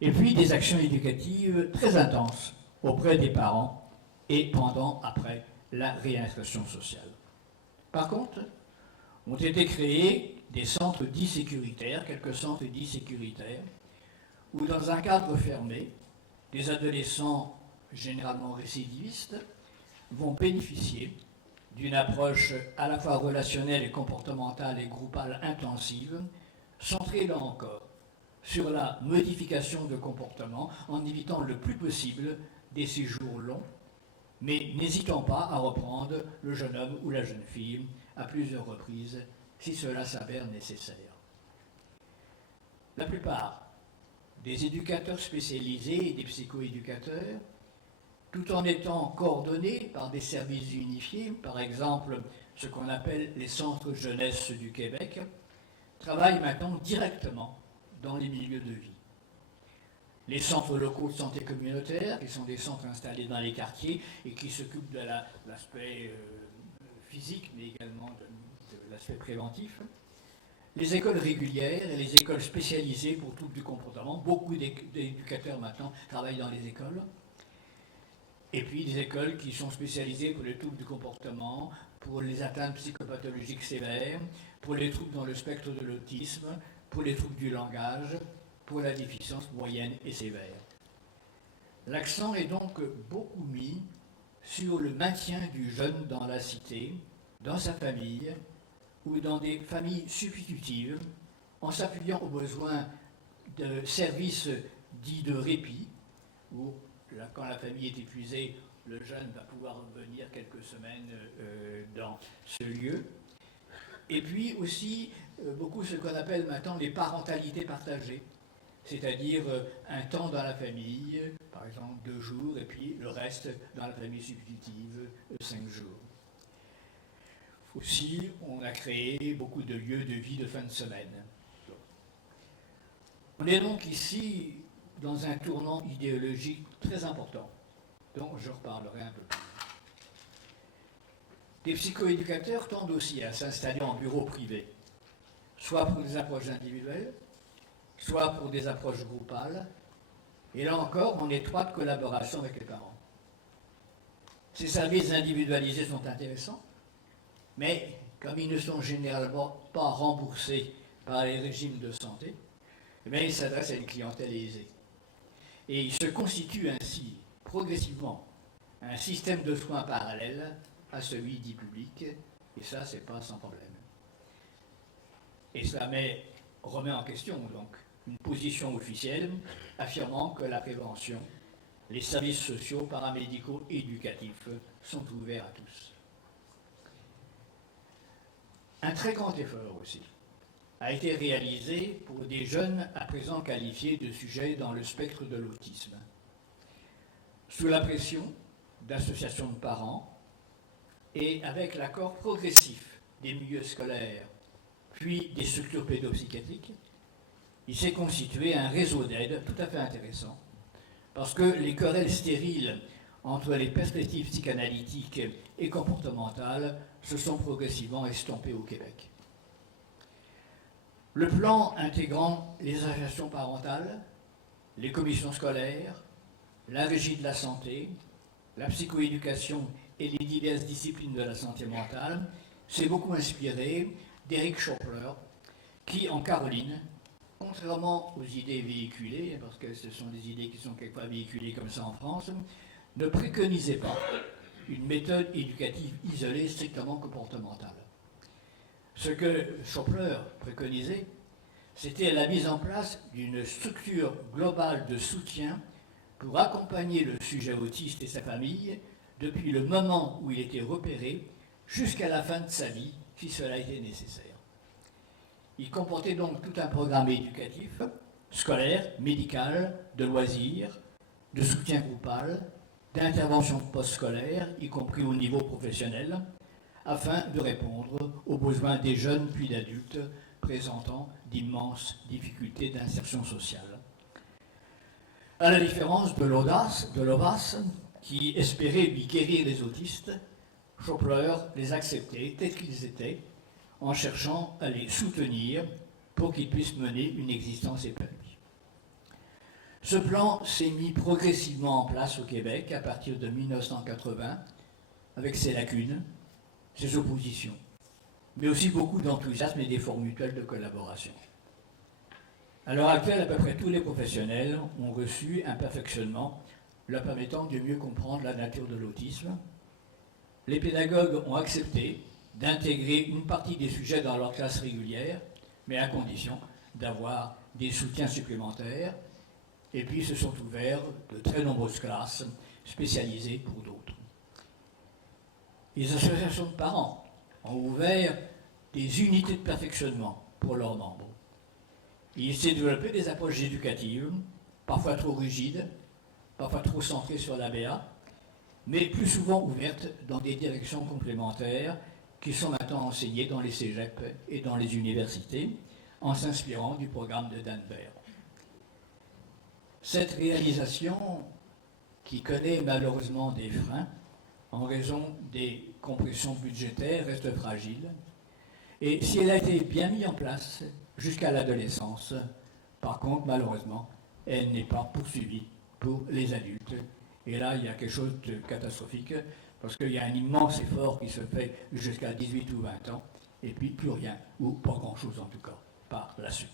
et puis des actions éducatives très intenses auprès des parents et après la réinsertion sociale. Par contre, ont été créés des centres dits sécuritaires, quelques centres dits sécuritaires, où dans un cadre fermé, des adolescents généralement récidivistes vont bénéficier d'une approche à la fois relationnelle et comportementale et groupale intensive, centrée là encore sur la modification de comportement en évitant le plus possible des séjours longs, mais n'hésitant pas à reprendre le jeune homme ou la jeune fille à plusieurs reprises si cela s'avère nécessaire. La plupart des éducateurs spécialisés et des psychoéducateurs tout en étant coordonnés par des services unifiés, par exemple ce qu'on appelle les centres jeunesse du Québec, travaillent maintenant directement dans les milieux de vie. Les centres locaux de santé communautaire, qui sont des centres installés dans les quartiers et qui s'occupent de l'aspect physique, mais également de l'aspect préventif. Les écoles régulières et les écoles spécialisées pour troubles du comportement. Beaucoup d'éducateurs maintenant travaillent dans les écoles. Et puis des écoles qui sont spécialisées pour les troubles du comportement, pour les atteintes psychopathologiques sévères, pour les troubles dans le spectre de l'autisme, pour les troubles du langage, pour la déficience moyenne et sévère. L'accent est donc beaucoup mis sur le maintien du jeune dans la cité, dans sa famille ou dans des familles substitutives, en s'appuyant aux besoins de services dits de répit, où quand la famille est épuisée, le jeune va pouvoir revenir quelques semaines dans ce lieu. Et puis aussi, beaucoup ce qu'on appelle maintenant les parentalités partagées, c'est-à-dire un temps dans la famille, par exemple 2 jours, et puis le reste dans la famille substitutive, 5 jours. Aussi, on a créé beaucoup de lieux de vie de fin de semaine. On est donc ici dans un tournant idéologique très important, dont je reparlerai un peu plus. Les psychoéducateurs tendent aussi à s'installer en bureau privé, soit pour des approches individuelles, soit pour des approches groupales, et là encore en étroite collaboration avec les parents. Ces services individualisés sont intéressants, mais comme ils ne sont généralement pas remboursés par les régimes de santé, eh bien, ils s'adressent à une clientèle aisée. Et il se constitue ainsi progressivement un système de soins parallèle à celui dit public, et ça, c'est pas sans problème. Et cela remet en question donc une position officielle affirmant que la prévention, les services sociaux, paramédicaux, éducatifs sont ouverts à tous. Un très grand effort aussi a été réalisé pour des jeunes à présent qualifiés de sujets dans le spectre de l'autisme. Sous la pression d'associations de parents et avec l'accord progressif des milieux scolaires, puis des structures pédopsychiatriques, il s'est constitué un réseau d'aide tout à fait intéressant, parce que les querelles stériles entre les perspectives psychanalytiques et comportementales se sont progressivement estompées au Québec. Le plan intégrant les associations parentales, les commissions scolaires, la régie de la santé, la psychoéducation et les diverses disciplines de la santé mentale s'est beaucoup inspiré d'Éric Schoppler, qui, en Caroline, contrairement aux idées véhiculées, parce que ce sont des idées qui sont quelquefois véhiculées comme ça en France, ne préconisait pas une méthode éducative isolée strictement comportementale. Ce que Schoppler préconisait, c'était la mise en place d'une structure globale de soutien pour accompagner le sujet autiste et sa famille depuis le moment où il était repéré jusqu'à la fin de sa vie, si cela était nécessaire. Il comportait donc tout un programme éducatif, scolaire, médical, de loisirs, de soutien groupal, d'intervention postscolaire, y compris au niveau professionnel, afin de répondre aux besoins des jeunes puis d'adultes présentant d'immenses difficultés d'insertion sociale. À la différence de l'OVAS, qui espérait lui guérir les autistes, Schoppler les acceptait tels qu'ils étaient, en cherchant à les soutenir pour qu'ils puissent mener une existence épanouie. Ce plan s'est mis progressivement en place au Québec à partir de 1980, avec ses lacunes, ses oppositions, mais aussi beaucoup d'enthousiasme et d'efforts mutuels de collaboration. À l'heure actuelle, à peu près tous les professionnels ont reçu un perfectionnement leur permettant de mieux comprendre la nature de l'autisme. Les pédagogues ont accepté d'intégrer une partie des sujets dans leur classe régulière, mais à condition d'avoir des soutiens supplémentaires. Et puis se sont ouverts de très nombreuses classes spécialisées pour d'autres. Les associations de parents ont ouvert des unités de perfectionnement pour leurs membres. Il s'est développé des approches éducatives, parfois trop rigides, parfois trop centrées sur l'ABA, mais plus souvent ouvertes dans des directions complémentaires qui sont maintenant enseignées dans les cégeps et dans les universités, en s'inspirant du programme de Dan Baer. Cette réalisation, qui connaît malheureusement des freins, en raison des compressions budgétaires, reste fragile. Et si elle a été bien mise en place jusqu'à l'adolescence, par contre, malheureusement, elle n'est pas poursuivie pour les adultes. Et là, il y a quelque chose de catastrophique, parce qu'il y a un immense effort qui se fait jusqu'à 18 ou 20 ans, et puis plus rien, ou pas grand-chose en tout cas, par la suite.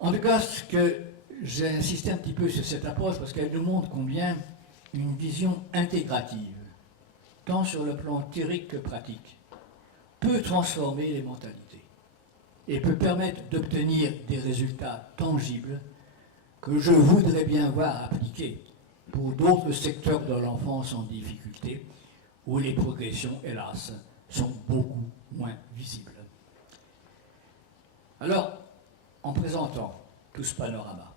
En tout cas, ce que j'ai insisté un petit peu sur cette approche, parce qu'elle nous montre combien une vision intégrative, tant sur le plan théorique que pratique, peut transformer les mentalités et peut permettre d'obtenir des résultats tangibles que je voudrais bien voir appliqués pour d'autres secteurs de l'enfance en difficulté, où les progressions, hélas, sont beaucoup moins visibles. Alors, en présentant tout ce panorama,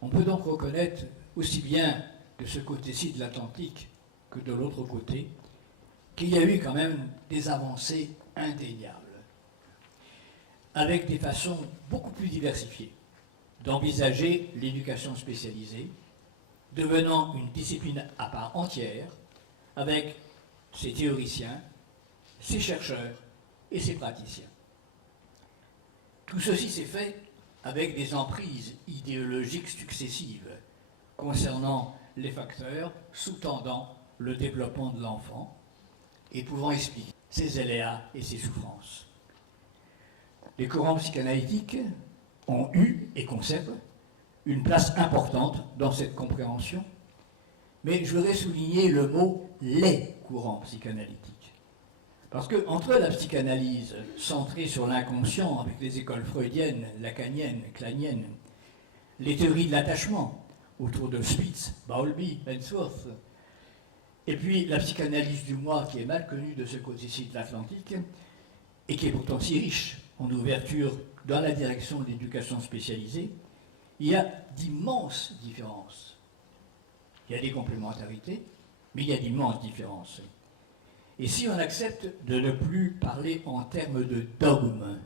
on peut donc reconnaître aussi bien de ce côté-ci de l'Atlantique que de l'autre côté, qu'il y a eu quand même des avancées indéniables, avec des façons beaucoup plus diversifiées d'envisager l'éducation spécialisée, devenant une discipline à part entière, avec ses théoriciens, ses chercheurs et ses praticiens. Tout ceci s'est fait avec des emprises idéologiques successives concernant les facteurs sous-tendant le développement de l'enfant et pouvant expliquer ses aléas et ses souffrances. Les courants psychanalytiques ont eu et conservent une place importante dans cette compréhension, mais je voudrais souligner le mot « les courants psychanalytiques ». Parce qu'entre la psychanalyse centrée sur l'inconscient avec les écoles freudiennes, lacaniennes, kleiniennes, les théories de l'attachement autour de Spitz, Bowlby, Ainsworth, et puis la psychanalyse du moi qui est mal connue de ce côté-ci de l'Atlantique et qui est pourtant si riche en ouverture dans la direction de l'éducation spécialisée, il y a d'immenses différences. Il y a des complémentarités, mais il y a d'immenses différences. Et si on accepte de ne plus parler en termes de dogme,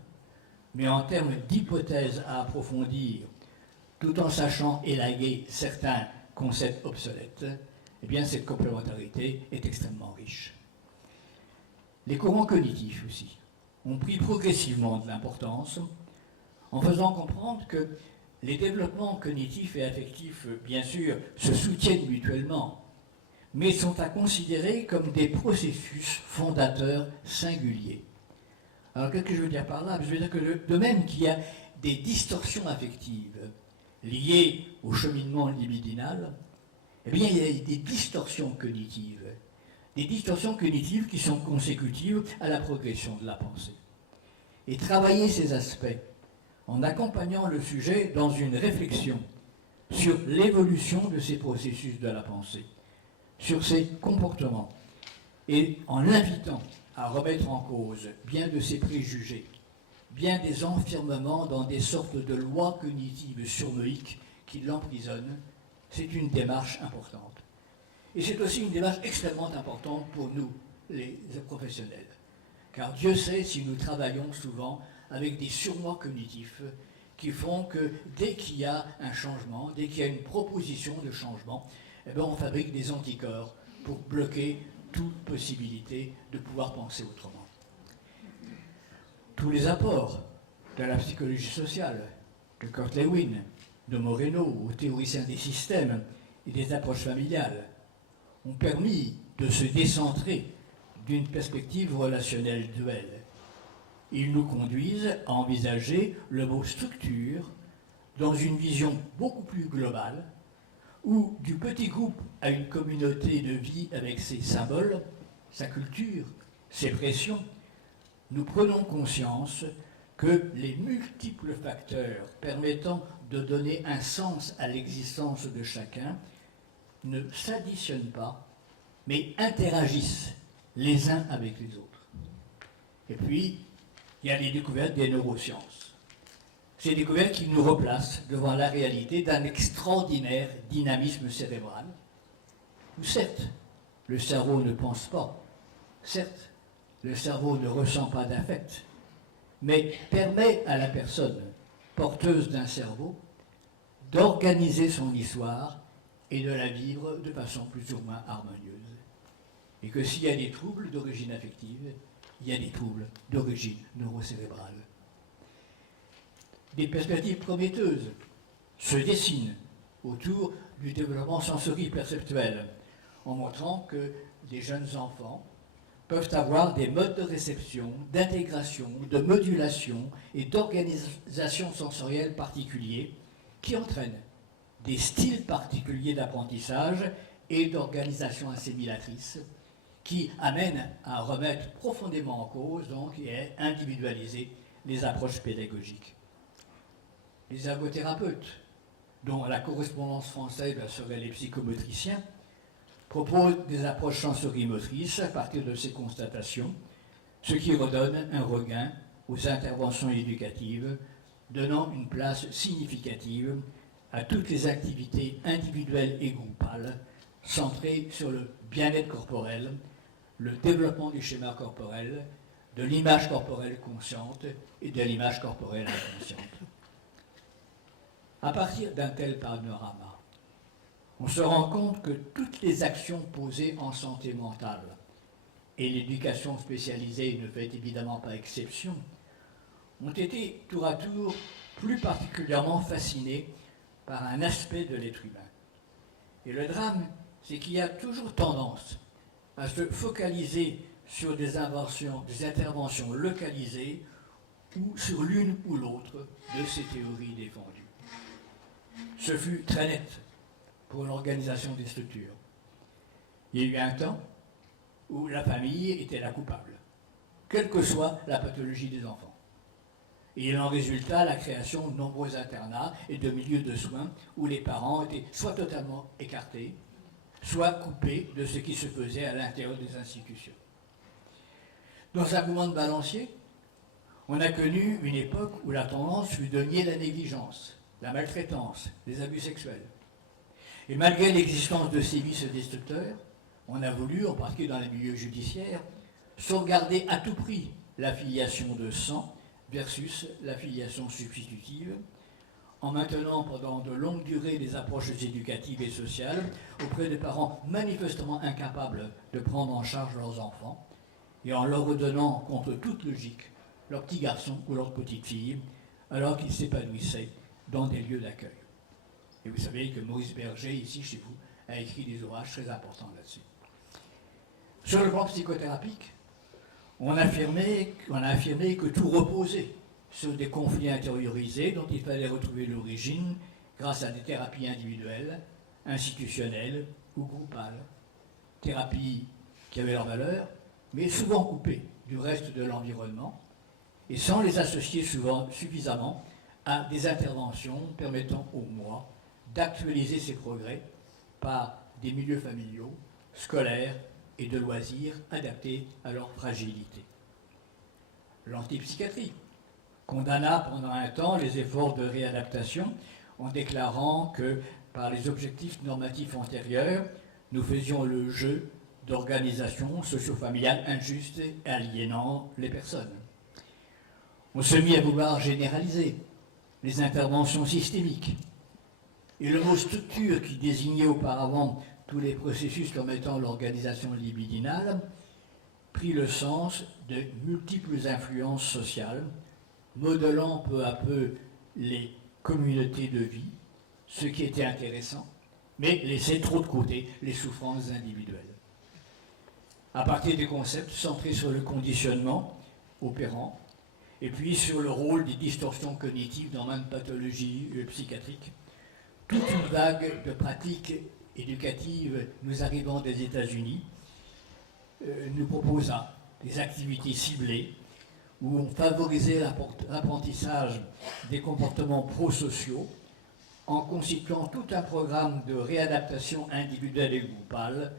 mais en termes d'hypothèses à approfondir, tout en sachant élaguer certains concepts obsolètes, eh bien cette complémentarité est extrêmement riche. Les courants cognitifs aussi ont pris progressivement de l'importance en faisant comprendre que les développements cognitifs et affectifs, bien sûr, se soutiennent mutuellement, mais sont à considérer comme des processus fondateurs singuliers. Alors qu'est-ce que je veux dire par là? Je veux dire que de même qu'il y a des distorsions affectives liées au cheminement libidinal, eh bien il y a des distorsions cognitives qui sont consécutives à la progression de la pensée. Et travailler ces aspects en accompagnant le sujet dans une réflexion sur l'évolution de ces processus de la pensée, sur ses comportements, et en l'invitant à remettre en cause bien de ses préjugés, bien des enfermements dans des sortes de lois cognitives surnoïques qui l'emprisonnent, c'est une démarche importante. Et c'est aussi une démarche extrêmement importante pour nous, les professionnels. Car Dieu sait si nous travaillons souvent avec des surnois cognitifs qui font que dès qu'il y a un changement, dès qu'il y a une proposition de changement, eh bien on fabrique des anticorps pour bloquer toute possibilité de pouvoir penser autrement. Tous les apports de la psychologie sociale, de Kurt Lewin, de Moreno, aux théoriciens des systèmes et des approches familiales, ont permis de se décentrer d'une perspective relationnelle duelle. Ils nous conduisent à envisager le mot structure dans une vision beaucoup plus globale, où du petit groupe à une communauté de vie avec ses symboles, sa culture, ses pressions, nous prenons conscience que les multiples facteurs permettant de donner un sens à l'existence de chacun ne s'additionnent pas, mais interagissent les uns avec les autres. Et puis, il y a les découvertes des neurosciences. Ces découvertes qui nous replacent devant la réalité d'un extraordinaire dynamisme cérébral, où certes, le cerveau ne pense pas, certes, le cerveau ne ressent pas d'affect, mais permet à la personne porteuse d'un cerveau d'organiser son histoire et de la vivre de façon plus ou moins harmonieuse. Et que s'il y a des troubles d'origine affective, il y a des troubles d'origine neurocérébrale. Des perspectives prometteuses se dessinent autour du développement sensori-perceptuel, en montrant que les jeunes enfants peuvent avoir des modes de réception, d'intégration, de modulation et d'organisation sensorielle particuliers qui entraînent des styles particuliers d'apprentissage et d'organisation assimilatrice qui amènent à remettre profondément en cause donc, et à individualiser les approches pédagogiques. Les ergothérapeutes, dont la correspondance française serait les psychomotriciens, proposent des approches sensorimotrices à partir de ces constatations, ce qui redonne un regain aux interventions éducatives, donnant une place significative à toutes les activités individuelles et groupales centrées sur le bien-être corporel, le développement du schéma corporel, de l'image corporelle consciente et de l'image corporelle inconsciente. À partir d'un tel panorama, on se rend compte que toutes les actions posées en santé mentale, et l'éducation spécialisée ne fait évidemment pas exception, ont été tour à tour plus particulièrement fascinées par un aspect de l'être humain. Et le drame, c'est qu'il y a toujours tendance à se focaliser sur des interventions localisées ou sur l'une ou l'autre de ces théories défendues. Ce fut très net pour l'organisation des structures. Il y a eu un temps où la famille était la coupable, quelle que soit la pathologie des enfants. Et il en résulta la création de nombreux internats et de milieux de soins où les parents étaient soit totalement écartés, soit coupés de ce qui se faisait à l'intérieur des institutions. Dans un mouvement de balancier, on a connu une époque où la tendance fut de nier la négligence, la maltraitance, les abus sexuels. Et malgré l'existence de ces vices destructeurs, on a voulu, en particulier dans les milieux judiciaires, sauvegarder à tout prix la filiation de sang versus la filiation substitutive, en maintenant pendant de longues durées des approches éducatives et sociales auprès de parents manifestement incapables de prendre en charge leurs enfants, et en leur redonnant contre toute logique leur petit garçon ou leur petite fille, alors qu'ils s'épanouissaient dans des lieux d'accueil. Et vous savez que Maurice Berger, ici chez vous, a écrit des ouvrages très importants là-dessus. Sur le plan psychothérapique, on a affirmé que tout reposait sur des conflits intériorisés dont il fallait retrouver l'origine grâce à des thérapies individuelles, institutionnelles ou groupales. Thérapies qui avaient leur valeur, mais souvent coupées du reste de l'environnement et sans les associer suffisamment à des interventions permettant au moi d'actualiser ces progrès par des milieux familiaux, scolaires et de loisirs adaptés à leur fragilité. L'antipsychiatrie condamna pendant un temps les efforts de réadaptation en déclarant que par les objectifs normatifs antérieurs, nous faisions le jeu d'organisations socio-familiales injustes et aliénant les personnes. On se mit à vouloir généraliser les interventions systémiques. Et le mot structure, qui désignait auparavant tous les processus permettant l'organisation libidinale, prit le sens de multiples influences sociales, modelant peu à peu les communautés de vie, ce qui était intéressant, mais laissait trop de côté les souffrances individuelles. À partir des concepts centrés sur le conditionnement opérant, et puis sur le rôle des distorsions cognitives dans maintes pathologies psychiatriques, toute une vague de pratiques éducatives nous arrivant des États-Unis nous proposa des activités ciblées où on favorisait l'apprentissage des comportements prosociaux en constituant tout un programme de réadaptation individuelle et groupale,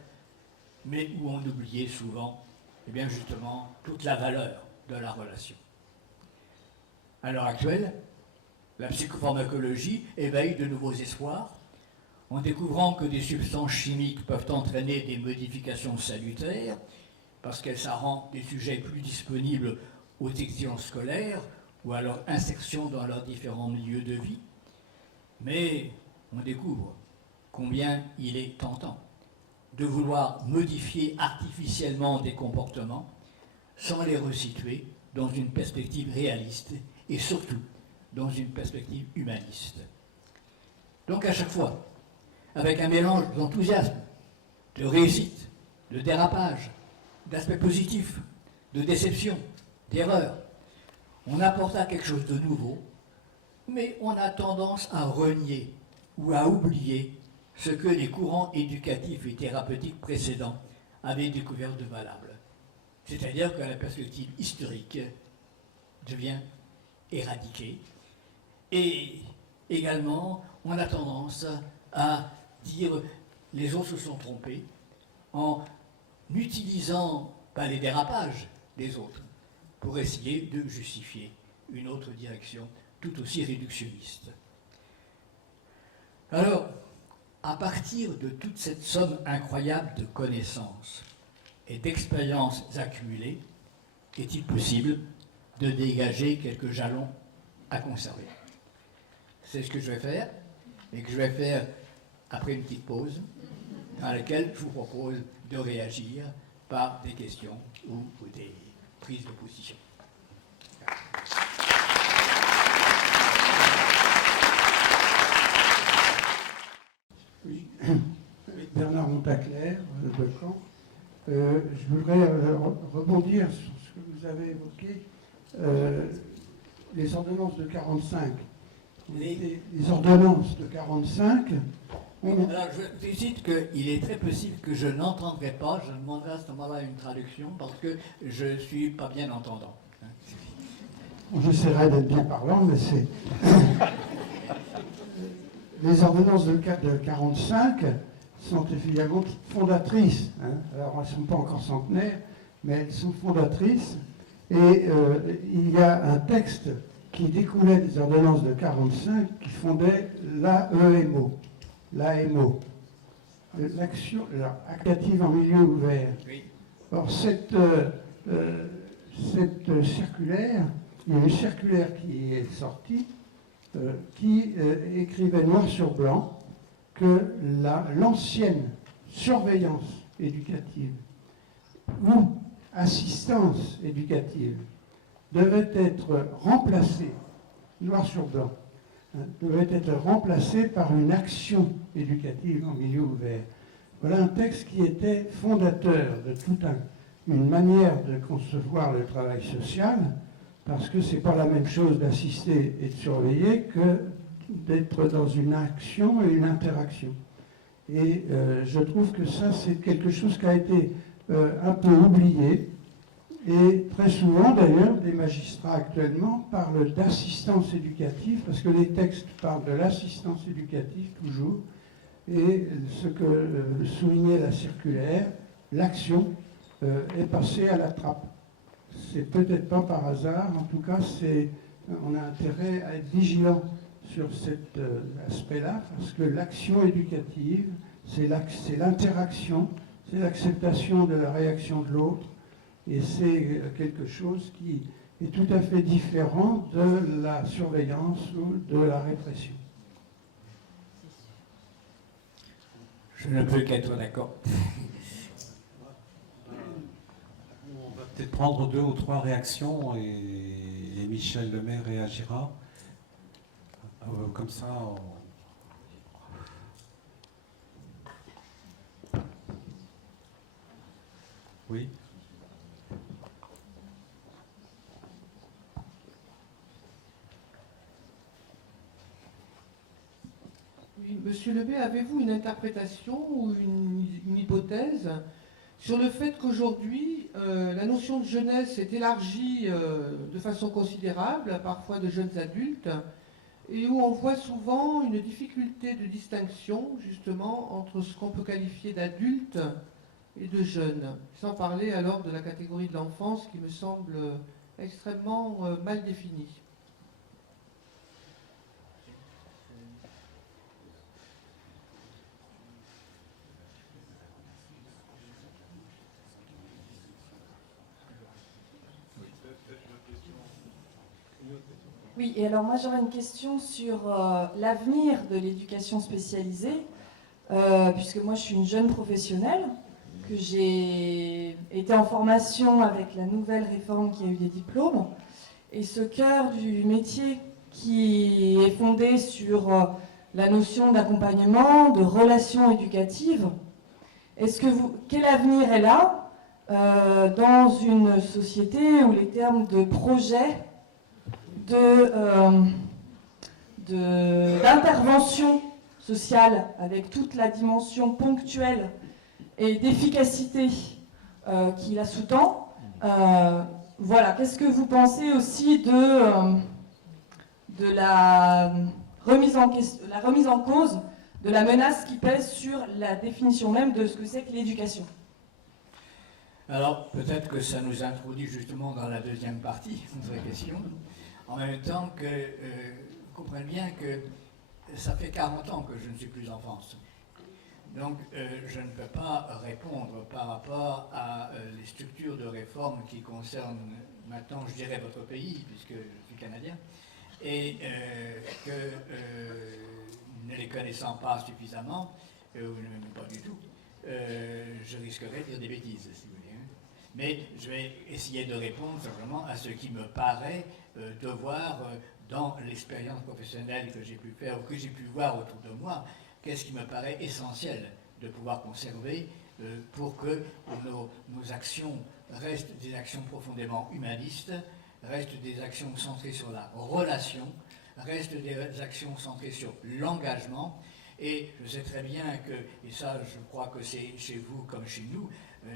mais où on oubliait souvent, eh bien justement, toute la valeur de la relation. À l'heure actuelle, la psychopharmacologie éveille de nouveaux espoirs en découvrant que des substances chimiques peuvent entraîner des modifications salutaires, parce que ça rend des sujets plus disponibles aux exigences scolaires ou à leur insertion dans leurs différents milieux de vie. Mais on découvre combien il est tentant de vouloir modifier artificiellement des comportements sans les resituer dans une perspective réaliste et surtout dans une perspective humaniste. Donc à chaque fois, avec un mélange d'enthousiasme, de réussite, de dérapage, d'aspects positifs, de déception, d'erreur, on apporta quelque chose de nouveau, mais on a tendance à renier ou à oublier ce que les courants éducatifs et thérapeutiques précédents avaient découvert de valable. C'est-à-dire que la perspective historique devient éradiquée. Et également, on a tendance à dire les autres se sont trompés en utilisant les dérapages des autres pour essayer de justifier une autre direction tout aussi réductionniste. Alors, à partir de toute cette somme incroyable de connaissances et d'expériences accumulées, est-il possible de dégager quelques jalons à conserver? C'est ce que je vais faire, et que je vais faire après une petite pause, dans laquelle je vous propose de réagir par des questions ou des prises de position. Oui. Bernard Montaclair, de Caen. Je voudrais rebondir sur ce que vous avez évoqué, les ordonnances de 45. Les ordonnances de 45. Alors, je vous cite qu'il est très possible que je n'entendrai pas, je demanderai à ce moment-là une traduction parce que je ne suis pas bien entendant. J'essaierai d'être bien parlant, mais c'est... Les ordonnances de 45 sont évidemment fondatrices. Alors, elles ne sont pas encore centenaires, mais elles sont fondatrices. Et il y a un texte qui découlait des ordonnances de 45 qui fondait l'AEMO. L'AMO. L'action active en milieu ouvert. Oui. Or, cette circulaire, il y a une circulaire qui est sortie, qui écrivait noir sur blanc que l'ancienne surveillance éducative ou assistance éducative devait être remplacée, noir sur blanc, devait être remplacée par une action éducative en milieu ouvert. Voilà un texte qui était fondateur de toute une manière de concevoir le travail social, parce que ce n'est pas la même chose d'assister et de surveiller que d'être dans une action et une interaction. Et je trouve que ça, c'est quelque chose qui a été un peu oublié. Et très souvent, d'ailleurs, des magistrats actuellement parlent d'assistance éducative, parce que les textes parlent de l'assistance éducative toujours. Et ce que soulignait la circulaire, l'action est passée à la trappe. C'est peut-être pas par hasard, en tout cas, on a intérêt à être vigilant sur cet aspect-là, parce que l'action éducative, c'est l'interaction, c'est l'acceptation de la réaction de l'autre, et c'est quelque chose qui est tout à fait différent de la surveillance ou de la répression. Je ne peux qu'être d'accord. On va peut-être prendre 2 ou 3 réactions et Michel Lemay réagira. Comme ça, Oui. Oui, Monsieur Lebet, avez-vous une interprétation ou une hypothèse sur le fait qu'aujourd'hui, la notion de jeunesse est élargie de façon considérable, parfois de jeunes adultes, et où on voit souvent une difficulté de distinction, justement, entre ce qu'on peut qualifier d'adulte et de jeunes, sans parler alors de la catégorie de l'enfance qui me semble extrêmement mal définie. Oui, et alors moi j'aurais une question sur l'avenir de l'éducation spécialisée, puisque moi je suis une jeune professionnelle, que j'ai été en formation avec la nouvelle réforme qui a eu des diplômes, et ce cœur du métier qui est fondé sur la notion d'accompagnement, de relations éducatives, quel avenir est là dans une société où les termes de projet, d'intervention sociale avec toute la dimension ponctuelle et d'efficacité qui la sous-tend. Voilà, qu'est-ce que vous pensez aussi de la remise en cause de la menace qui pèse sur la définition même de ce que c'est que l'éducation? Alors, peut-être que ça nous introduit justement dans la deuxième partie de la question, en même temps que vous comprenez bien que ça fait 40 ans que je ne suis plus en France. Donc, je ne peux pas répondre par rapport à les structures de réforme qui concernent maintenant, je dirais, votre pays, puisque je suis canadien, et que, ne les connaissant pas suffisamment, ou pas du tout, je risquerais de dire des bêtises, si vous voulez. Mais je vais essayer de répondre simplement à ce qui me paraît devoir, dans l'expérience professionnelle que j'ai pu faire ou que j'ai pu voir autour de moi, qu'est-ce qui me paraît essentiel de pouvoir conserver pour que nos actions restent des actions profondément humanistes, restent des actions centrées sur la relation, restent des actions centrées sur l'engagement. Et je sais très bien que, et ça je crois que c'est chez vous comme chez nous,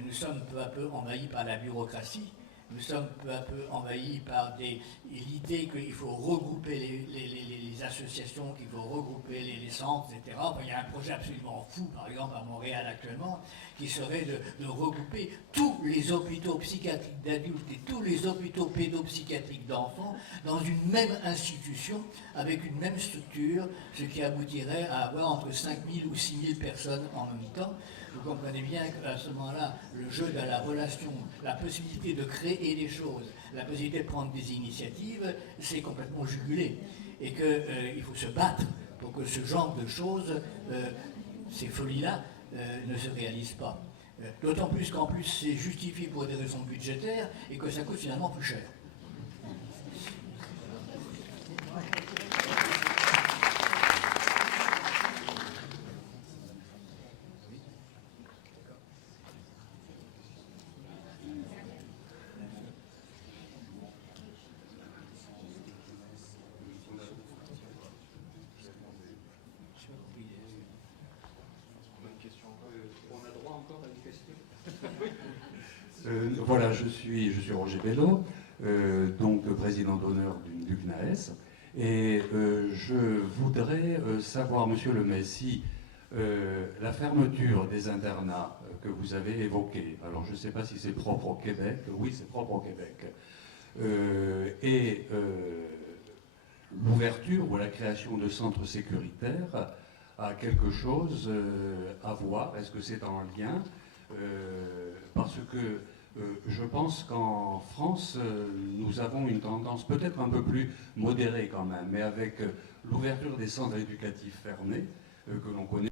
nous sommes peu à peu envahis par la bureaucratie, nous sommes peu à peu envahis par l'idée qu'il faut regrouper les associations, qu'il faut regrouper les centres, etc. Enfin, il y a un projet absolument fou, par exemple à Montréal actuellement, qui serait de regrouper tous les hôpitaux psychiatriques d'adultes et tous les hôpitaux pédopsychiatriques d'enfants dans une même institution, avec une même structure, ce qui aboutirait à avoir entre 5000 ou 6000 personnes en même temps. Vous comprenez bien qu'à ce moment-là, le jeu de la relation, la possibilité de créer des choses, la possibilité de prendre des initiatives, c'est complètement jugulé. Et qu'il faut se battre pour que ce genre de choses, ces folies-là, ne se réalisent pas. D'autant plus qu'en plus c'est justifié pour des raisons budgétaires et que ça coûte finalement plus cher. Voilà, je suis Roger Bello, donc président d'honneur du CNAES, et je voudrais savoir, Monsieur le maire, si la fermeture des internats que vous avez évoquée, alors je ne sais pas si c'est propre au Québec, oui c'est propre au Québec, et l'ouverture ou la création de centres sécuritaires a quelque chose à voir, est-ce que c'est en lien parce que je pense qu'en France, nous avons une tendance peut-être un peu plus modérée quand même, mais avec l'ouverture des centres éducatifs fermés, que l'on connaît.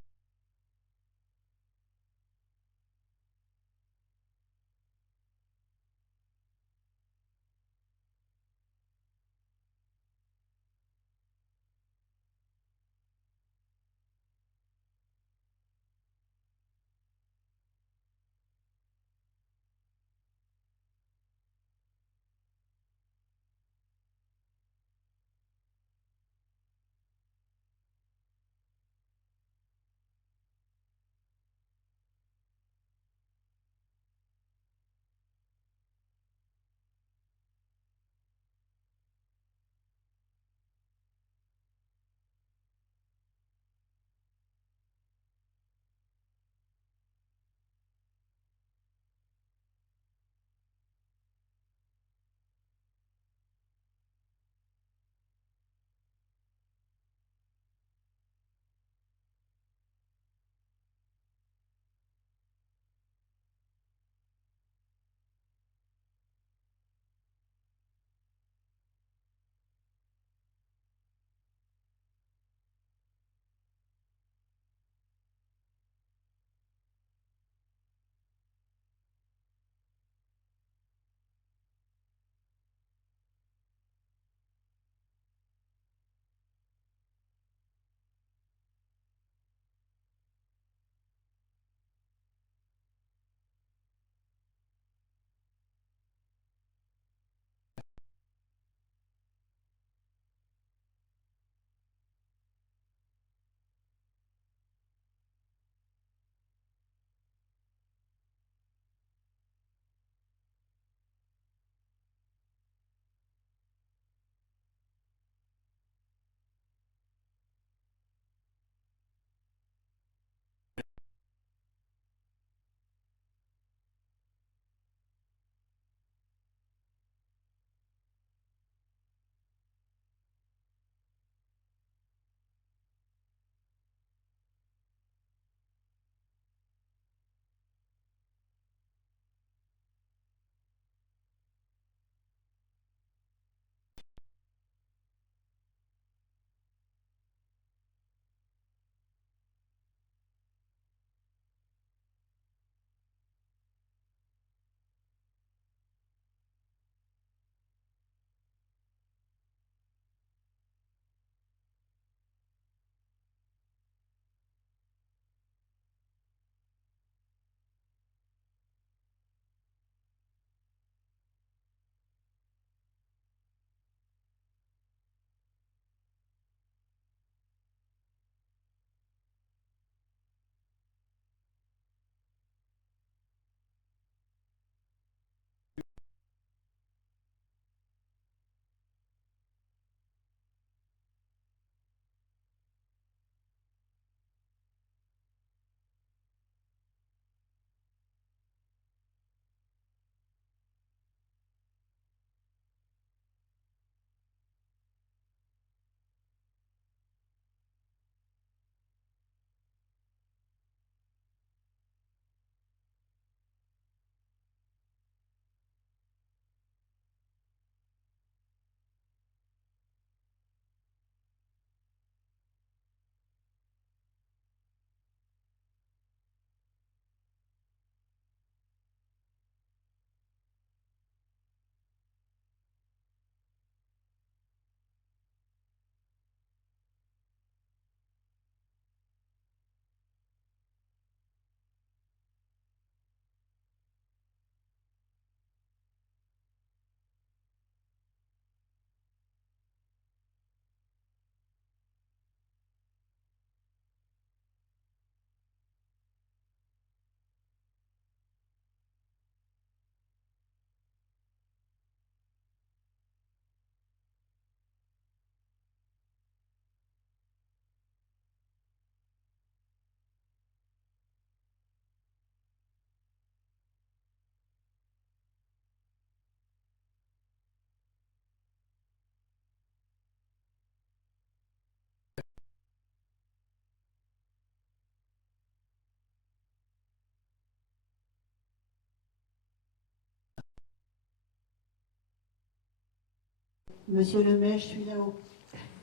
Monsieur Lemay, je suis là-haut.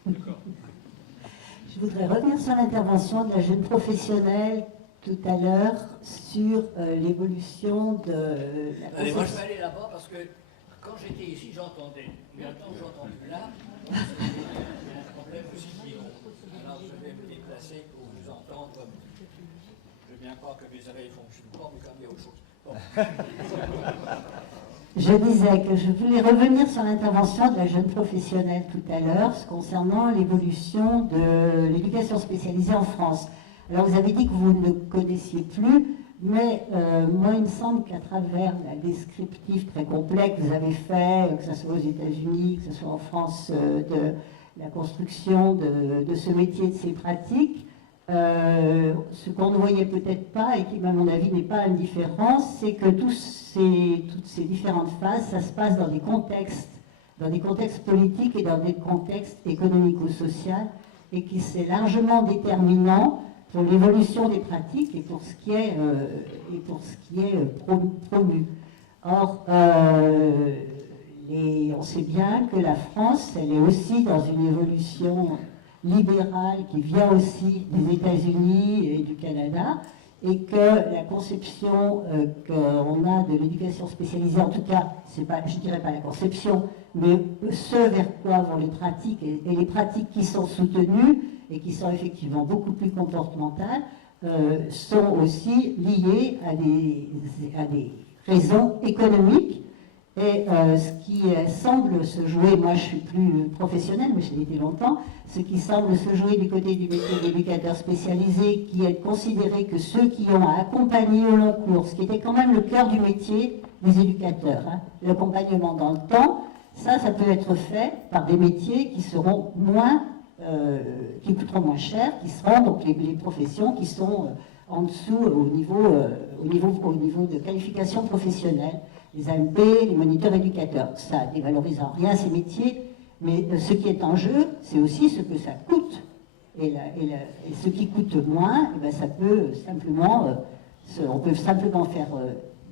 Je voudrais revenir sur l'intervention de la jeune professionnelle tout à l'heure sur l'évolution de la Allez, moi je vais aller là-bas parce que quand j'étais ici, j'entendais. Mais maintenant, j'entends plus là. Il y a un problème aussi de micro. Alors je vais me déplacer pour vous entendre. Je veux bien croire que mes oreilles fonctionnent pas, mais quand même il y a autre chose. Bon. Je disais que je voulais revenir sur l'intervention de la jeune professionnelle tout à l'heure concernant l'évolution de l'éducation spécialisée en France. Alors vous avez dit que vous ne connaissiez plus, mais moi il me semble qu'à travers la descriptif très complet que vous avez fait, que ce soit aux États-Unis, que ce soit en France, de la construction de ce métier, de ces pratiques, ce qu'on ne voyait peut-être pas et qui, à mon avis, n'est pas indifférent, c'est que toutes ces différentes phases, ça se passe dans des contextes politiques et dans des contextes économico-sociaux, et qui c'est largement déterminant pour l'évolution des pratiques et pour ce qui est, promu. Or, on sait bien que la France, elle est aussi dans une évolution libérale qui vient aussi des États-Unis et du Canada, et que la conception qu'on a de l'éducation spécialisée, en tout cas, c'est pas, je ne dirais pas la conception, mais ce vers quoi vont les pratiques, et les pratiques qui sont soutenues, et qui sont effectivement beaucoup plus comportementales, sont aussi liées à des raisons économiques. Et ce qui semble se jouer, moi je suis plus professionnelle, mais je l'ai été longtemps, ce qui semble se jouer du côté du métier d'éducateur spécialisé, qui est considéré que ceux qui ont à accompagner au long cours, ce qui était quand même le cœur du métier des éducateurs, hein, l'accompagnement dans le temps, ça peut être fait par des métiers qui seront qui coûteront moins cher, qui seront donc les professions qui sont en dessous au niveau de qualification professionnelle. Les AMP, les moniteurs éducateurs. Ça ne dévalorise en rien ces métiers, mais ce qui est en jeu, c'est aussi ce que ça coûte. Et ce qui coûte moins, ça peut simplement, on peut simplement faire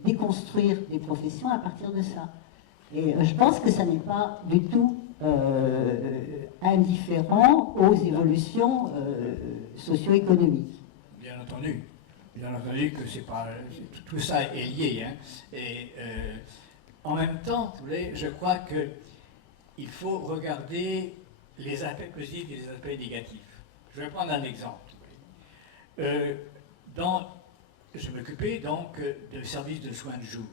déconstruire des professions à partir de ça. Et je pense que ça n'est pas du tout indifférent aux évolutions socio-économiques. Bien entendu que c'est pas, tout ça est lié. Hein. Et en même temps, je crois qu'il faut regarder les aspects positifs et les aspects négatifs. Je vais prendre un exemple. Je m'occupais donc de services de soins de jour.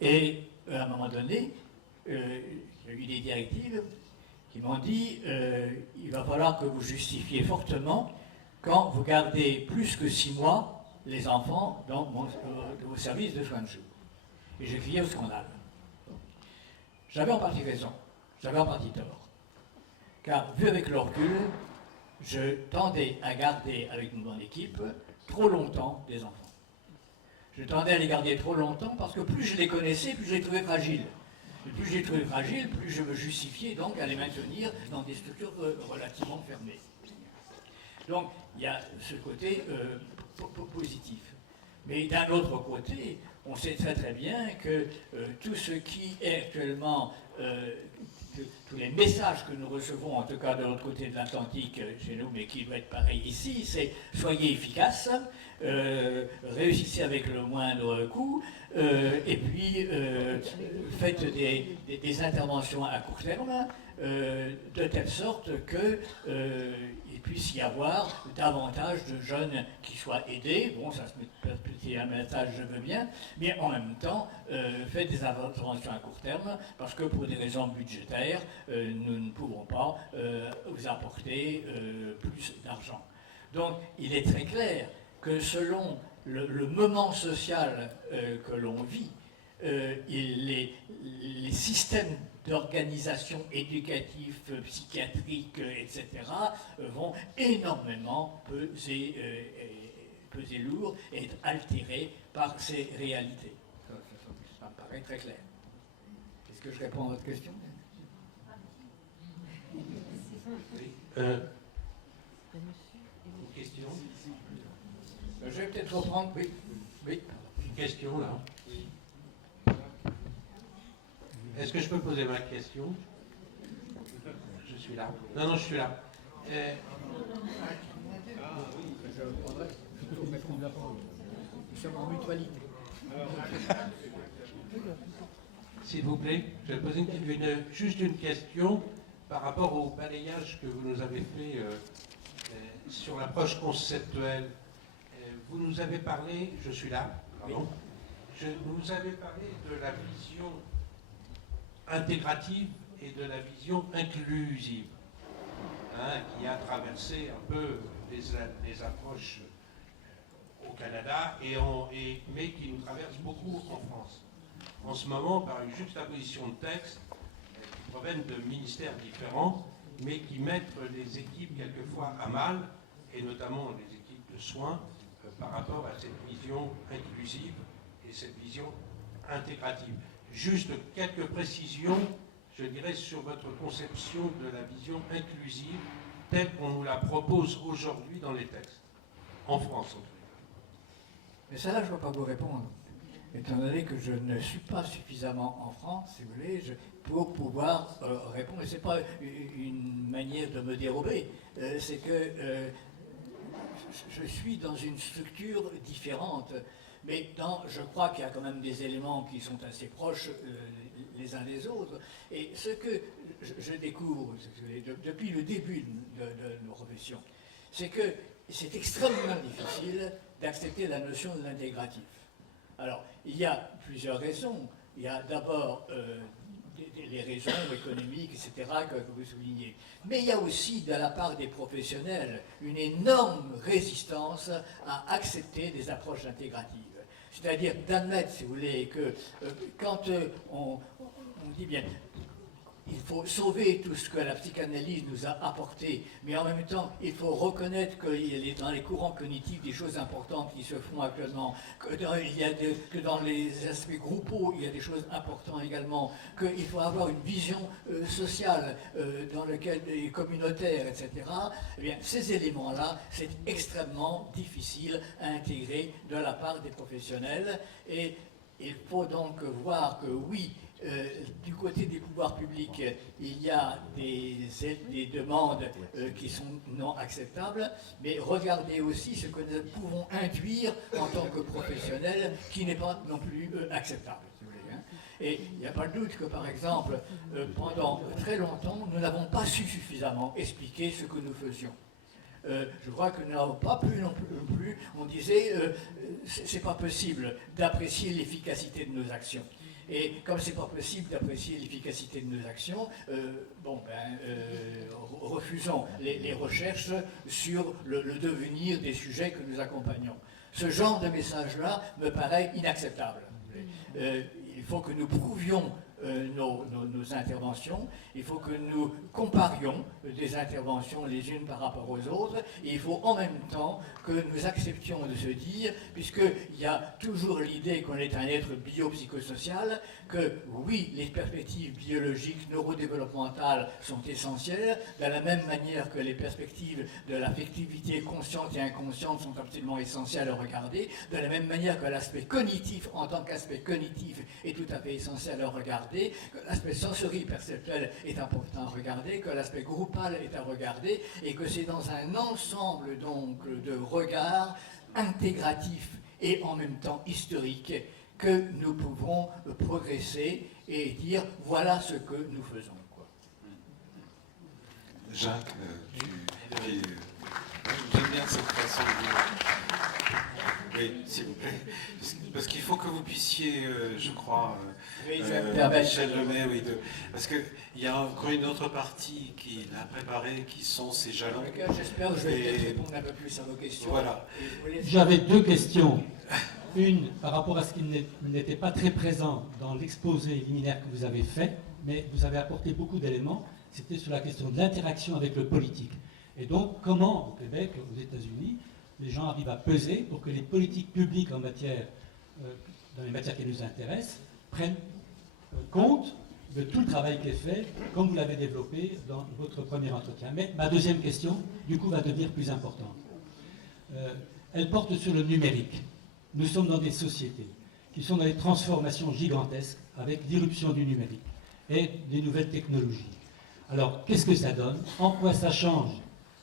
Et à un moment donné, il y a eu des directives qui m'ont dit il va falloir que vous justifiez fortement quand vous gardez plus que 6 mois les enfants dans vos services de soins de jour. Et j'ai crié au scandale. J'avais en partie raison, j'avais en partie tort. Car, vu avec le recul, je tendais à garder avec mon équipe trop longtemps des enfants. Je tendais à les garder trop longtemps parce que plus je les connaissais, plus je les trouvais fragiles. Et plus je les trouvais fragiles, plus je me justifiais donc à les maintenir dans des structures relativement fermées. Donc, il y a ce côté positif. Mais d'un autre côté, on sait très très bien que tout ce qui est actuellement, tous les messages que nous recevons, en tout cas de l'autre côté de l'Atlantique chez nous, mais qui doit être pareil ici, c'est soyez efficaces, réussissez avec le moindre coût, et puis faites des interventions à court terme, de telle sorte qu'il puisse y avoir davantage de jeunes qui soient aidés. Bon, ça c'est un message, je veux bien, mais en même temps, faites des interventions à court terme, parce que pour des raisons budgétaires, nous ne pouvons pas vous apporter plus d'argent. Donc, il est très clair que selon le moment social que l'on vit, les systèmes d'organisation éducative, psychiatrique, etc., vont énormément peser lourd et être altérés par ces réalités. Ça me paraît très clair. Est-ce que je réponds à votre question? Une question? Je vais peut-être reprendre, oui. Une question là. Est-ce que je peux poser ma question? suis là. Non, je suis là. Nous sommes en mutualité. S'il vous plaît, je vais poser juste une question par rapport au balayage que vous nous avez fait sur l'approche conceptuelle. Vous nous avez parlé, je suis là, pardon, vous avez parlé de la vision intégrative et de la vision inclusive, qui a traversé un peu les approches au Canada, mais qui nous traverse beaucoup en France. En ce moment, par une juxtaposition de textes qui proviennent de ministères différents, mais qui mettent les équipes quelquefois à mal, et notamment les équipes de soins, par rapport à cette vision inclusive et cette vision intégrative. Juste quelques précisions, je dirais, sur votre conception de la vision inclusive telle qu'on nous la propose aujourd'hui dans les textes, en France en tout cas. Mais ça, là, je ne peux pas vous répondre, étant donné que je ne suis pas suffisamment en France, si vous voulez, pour pouvoir répondre. Et ce n'est pas une manière de me dérober, c'est que je suis dans une structure différente, mais je crois qu'il y a quand même des éléments qui sont assez proches les uns des autres. Et ce que je découvre depuis le début de nos professions, c'est que c'est extrêmement difficile d'accepter la notion de l'intégratif. Alors, il y a plusieurs raisons. Il y a d'abord les raisons économiques, etc., que vous soulignez. Mais il y a aussi, de la part des professionnels, une énorme résistance à accepter des approches intégratives. C'est-à-dire d'admettre, si vous voulez, que quand on dit bien, il faut sauver tout ce que la psychanalyse nous a apporté, mais en même temps, il faut reconnaître qu'il y a dans les courants cognitifs des choses importantes qui se font actuellement, que dans les aspects groupaux, il y a des choses importantes également, qu'il faut avoir une vision sociale dans laquelle communautaire, etc. Eh bien, ces éléments-là, c'est extrêmement difficile à intégrer de la part des professionnels, et il faut donc voir que oui, du côté des pouvoirs publics, il y a des demandes qui sont non acceptables, mais regardez aussi ce que nous pouvons induire en tant que professionnels qui n'est pas non plus acceptable. Si vous voulez, hein. Et il n'y a pas de doute que, par exemple, pendant très longtemps, nous n'avons pas su suffisamment expliquer ce que nous faisions. Je crois que nous n'avons pas pu non plus, on disait, c'est pas possible d'apprécier l'efficacité de nos actions. Et comme c'est pas possible d'apprécier l'efficacité de nos actions, refusons les recherches sur le devenir des sujets que nous accompagnons. Ce genre de message-là me paraît inacceptable. Il faut que nous prouvions nos interventions, il faut que nous comparions des interventions les unes par rapport aux autres, et il faut en même temps que nous acceptions de se dire, puisqu'il y a toujours l'idée qu'on est un être biopsychosocial, que oui, les perspectives biologiques, neurodéveloppementales sont essentielles, de la même manière que les perspectives de l'affectivité consciente et inconsciente sont absolument essentielles à regarder, de la même manière que l'aspect cognitif en tant qu'aspect cognitif est tout à fait essentiel à regarder, que l'aspect sensori-perceptuel est important à regarder, que l'aspect groupal est à regarder, et que c'est dans un ensemble donc de regards intégratifs et en même temps historiques que nous pouvons progresser et dire voilà ce que nous faisons. Quoi. Jacques, j'aime bien cette façon de dire. Oui, s'il vous plaît. Parce qu'il faut que vous puissiez, je crois, Michel Lemay, oui, parce qu'il y a encore une autre partie qu'il a préparée, qui sont ces jalons. J'espère que je vais peut-être répondre un peu plus à vos questions. Voilà. J'avais deux questions. Une, par rapport à ce qui n'était pas très présent dans l'exposé liminaire que vous avez fait, mais vous avez apporté beaucoup d'éléments, c'était sur la question de l'interaction avec le politique. Et donc, comment, au Québec, aux États-Unis, les gens arrivent à peser pour que les politiques publiques en matière, dans les matières qui nous intéressent, prennent compte de tout le travail qui est fait, comme vous l'avez développé dans votre premier entretien. Mais ma deuxième question, du coup, va devenir plus importante. Elle porte sur le numérique. Nous sommes dans des sociétés qui sont dans des transformations gigantesques avec l'irruption du numérique et des nouvelles technologies. Alors, qu'est-ce que ça donne? En quoi ça change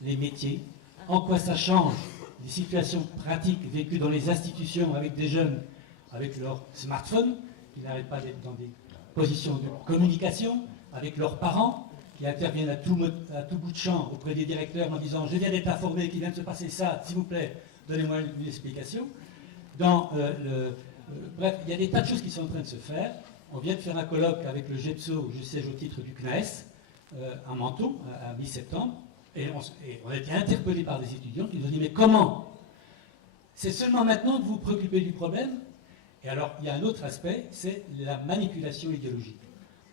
les métiers? En quoi ça change les situations pratiques vécues dans les institutions avec des jeunes, avec leur smartphone, qui n'arrêtent pas d'être dans des positions de communication, avec leurs parents, qui interviennent à tout bout de champ auprès des directeurs en disant « Je viens d'être informé qu'il vient de se passer ça, s'il vous plaît, donnez-moi une explication ». Bref, il y a des tas de choses qui sont en train de se faire. On vient de faire un colloque avec le GEPSO, où je siège au titre du CNAES, à Menton, à mi-septembre, et on a été interpellés par des étudiants qui nous ont dit « Mais comment? C'est seulement maintenant que vous vous préoccupez du problème ?» Et alors, il y a un autre aspect, c'est la manipulation idéologique.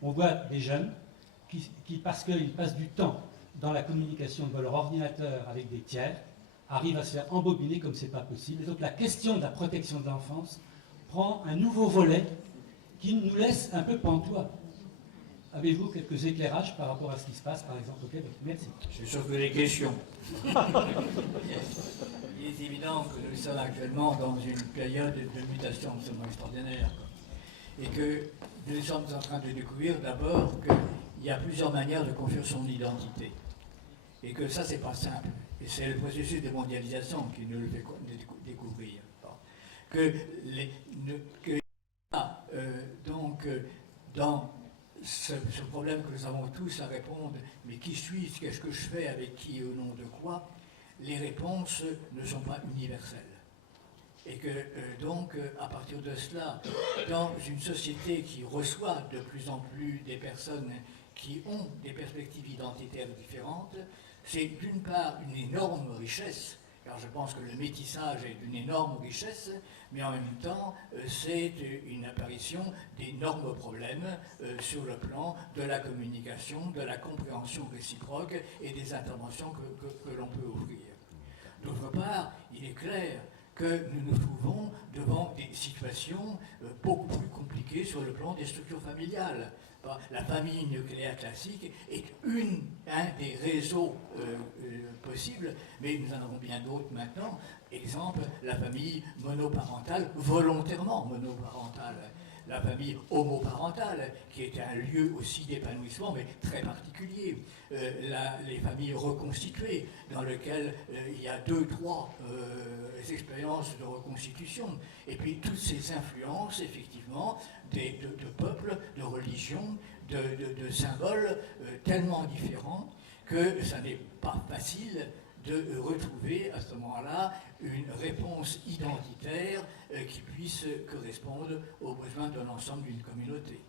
On voit des jeunes qui parce qu'ils passent du temps dans la communication de leur ordinateur avec des tiers, arrivent à se faire embobiner comme c'est pas possible. Et donc la question de la protection de l'enfance prend un nouveau volet qui nous laisse un peu pantois. Avez-vous quelques éclairages par rapport à ce qui se passe, par exemple, au Québec? Merci. C'est sûr que des questions. Il est évident que nous sommes actuellement dans une période de mutation absolument extraordinaire. Et que nous sommes en train de découvrir d'abord qu'il y a plusieurs manières de construire son identité. Et que ça, c'est pas simple. Et c'est le processus de mondialisation qui nous le fait découvrir. Dans ce problème que nous avons tous à répondre, mais qui suis-je, qu'est-ce que je fais, avec qui, au nom de quoi, les réponses ne sont pas universelles. Et que à partir de cela, dans une société qui reçoit de plus en plus des personnes qui ont des perspectives identitaires différentes, c'est d'une part une énorme richesse, car je pense que le métissage est une énorme richesse, mais en même temps, c'est une apparition d'énormes problèmes sur le plan de la communication, de la compréhension réciproque et des interventions que l'on peut offrir. D'autre part, il est clair que nous nous trouvons devant des situations beaucoup plus compliquées sur le plan des structures familiales. La famille nucléaire classique est un des réseaux possibles, mais nous en avons bien d'autres maintenant. Exemple, la famille monoparentale, volontairement monoparentale. La famille homoparentale, qui est un lieu aussi d'épanouissement, mais très particulier. Les familles reconstituées, dans lesquelles il y a 2-3 expériences de reconstitution. Et puis toutes ces influences, effectivement, de peuples, de religions, de symboles tellement différents que ça n'est pas facile de retrouver à ce moment-là une réponse identitaire qui puisse correspondre aux besoins de l'ensemble d'une communauté.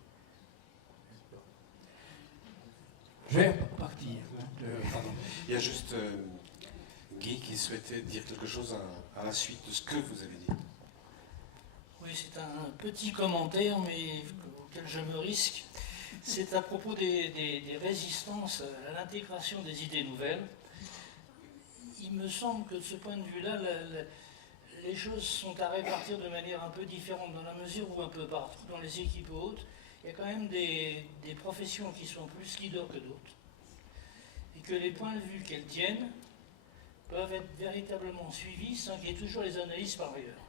Je vais partir. Pardon. Il y a juste Guy qui souhaitait dire quelque chose à la suite de ce que vous avez dit. Oui, c'est un petit commentaire, mais auquel je me risque. C'est à propos des résistances à l'intégration des idées nouvelles. Il me semble que de ce point de vue-là, les choses sont à répartir de manière un peu différente, dans la mesure où un peu partout, dans les équipes hautes, il y a quand même des professions qui sont plus leaders que d'autres. Et que les points de vue qu'elles tiennent peuvent être véritablement suivis sans qu'il y ait toujours les analyses par ailleurs.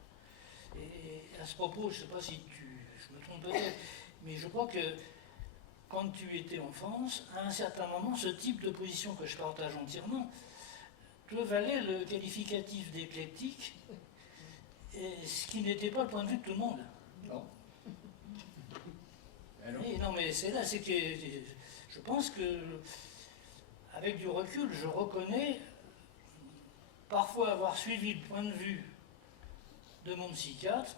Et à ce propos, je ne sais pas si je me trompe peut-être, mais je crois que quand tu étais en France, à un certain moment, ce type de position que je partage entièrement te valait le qualificatif d'éclectique, ce qui n'était pas le point de vue de tout le monde. Non. Et non, mais c'est là, c'est que je pense que, avec du recul, je reconnais parfois avoir suivi le point de vue de mon psychiatre,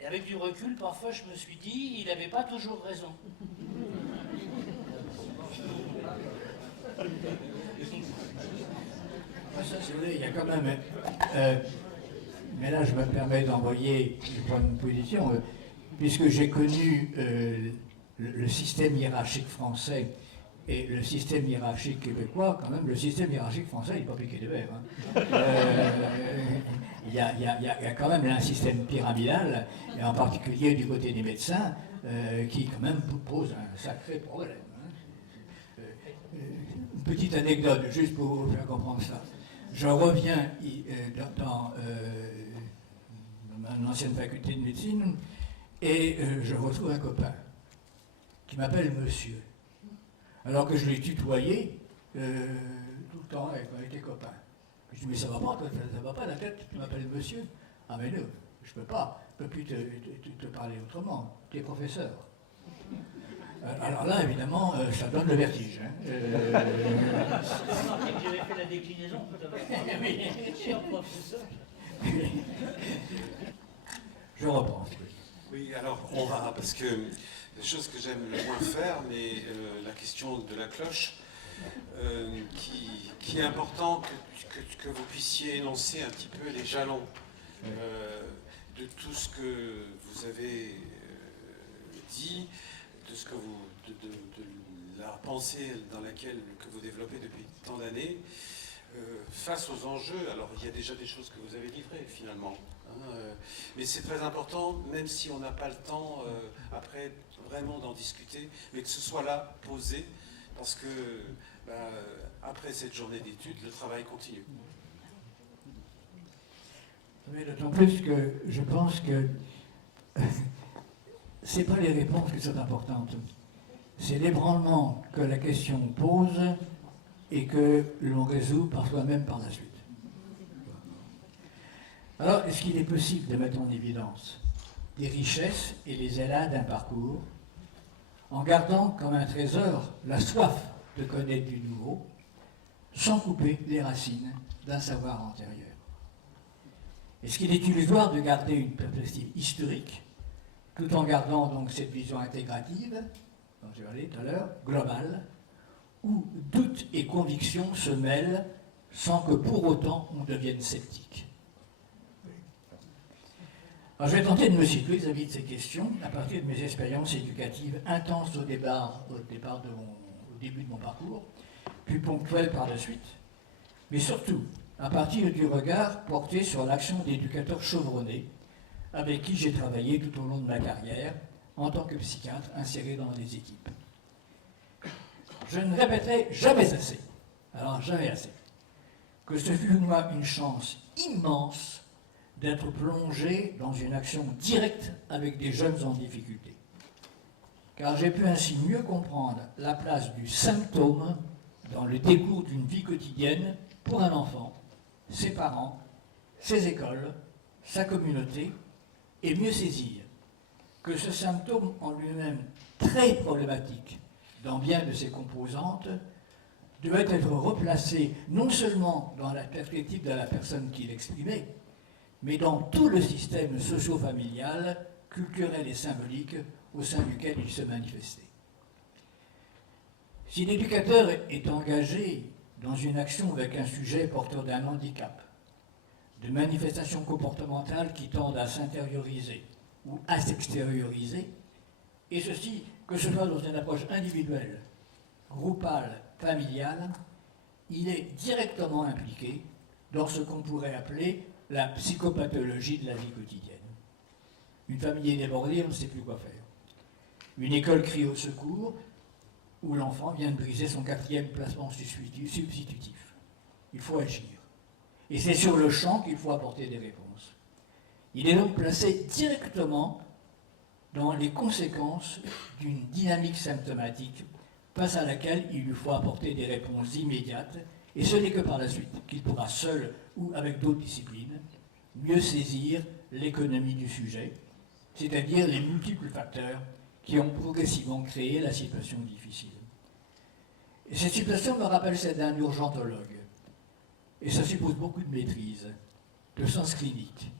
et avec du recul, parfois je me suis dit, il n'avait pas toujours raison. Ça, si vous voulez, il y a quand même... mais là, je me permets d'envoyer une position, puisque j'ai connu le système hiérarchique français et le système hiérarchique québécois, quand même, le système hiérarchique français, il n'est pas piqué de verre. Hein. Il y a quand même un système pyramidal, et en particulier du côté des médecins, qui quand même pose un sacré problème. Hein. Une petite anecdote, juste pour vous faire comprendre ça. Je reviens dans mon ancienne faculté de médecine, et je retrouve un copain qui m'appelle monsieur. alors que je l'ai tutoyé tout le temps avec tes copains. Je dis, mais ça va pas, toi, ça va pas la tête, tu m'appelles monsieur. Ah mais non, je peux pas, je peux plus te parler autrement, tu es professeur. Alors là, évidemment, ça donne le vertige. Hein. J'avais fait la déclinaison tout à l'heure. Oui, cher professeur. Je reprends. Oui, alors on va, parce que la chose que j'aime le moins faire, mais la question de la cloche, qui est important que vous puissiez énoncer un petit peu les jalons de tout ce que vous avez dit, de ce que vous, de la pensée dans laquelle que vous développez depuis tant d'années, face aux enjeux. Alors il y a déjà des choses que vous avez livrées finalement, hein, mais c'est très important, même si on n'a pas le temps après vraiment d'en discuter, mais que ce soit là posé, parce que après cette journée d'études, le travail continue. Oui, d'autant plus que je pense que ce n'est pas les réponses qui sont importantes, c'est l'ébranlement que la question pose et que l'on résout par soi-même par la suite. Alors, est-ce qu'il est possible de mettre en évidence les richesses et les élats d'un parcours en gardant comme un trésor la soif de connaître du nouveau, sans couper les racines d'un savoir antérieur? Est-ce qu'il est illusoire de garder une perspective historique, tout en gardant donc cette vision intégrative, dont je parlais tout à l'heure, globale, où doute et conviction se mêlent sans que pour autant on devienne sceptique? Alors, je vais tenter de me situer vis-à-vis de ces questions à partir de mes expériences éducatives intenses au début de mon parcours, puis ponctuelles par la suite, mais surtout à partir du regard porté sur l'action d'éducateurs chevronnés avec qui j'ai travaillé tout au long de ma carrière en tant que psychiatre inséré dans des équipes. Je ne répéterai jamais assez, alors jamais assez, que ce fut moi une chance immense d'être plongé dans une action directe avec des jeunes en difficulté. Car j'ai pu ainsi mieux comprendre la place du symptôme dans le décours d'une vie quotidienne pour un enfant, ses parents, ses écoles, sa communauté, et mieux saisir que ce symptôme en lui-même très problématique dans bien de ses composantes doit être replacé non seulement dans la perspective de la personne qui l'exprimait, mais dans tout le système socio-familial, culturel et symbolique au sein duquel il se manifestait. Si l'éducateur est engagé dans une action avec un sujet porteur d'un handicap, de manifestations comportementales qui tendent à s'intérioriser ou à s'extérioriser, et ceci, que ce soit dans une approche individuelle, groupale, familiale, il est directement impliqué dans ce qu'on pourrait appeler la psychopathologie de la vie quotidienne. Une famille est débordée, on ne sait plus quoi faire. Une école crie au secours, où l'enfant vient de briser son 4e placement substitutif. Il faut agir. Et c'est sur le champ qu'il faut apporter des réponses. Il est donc placé directement dans les conséquences d'une dynamique symptomatique face à laquelle il lui faut apporter des réponses immédiates, et ce n'est que par la suite qu'il pourra seul ou avec d'autres disciplines mieux saisir l'économie du sujet, c'est-à-dire les multiples facteurs qui ont progressivement créé la situation difficile. Et cette situation me rappelle celle d'un urgentologue, et ça suppose beaucoup de maîtrise, de sens clinique,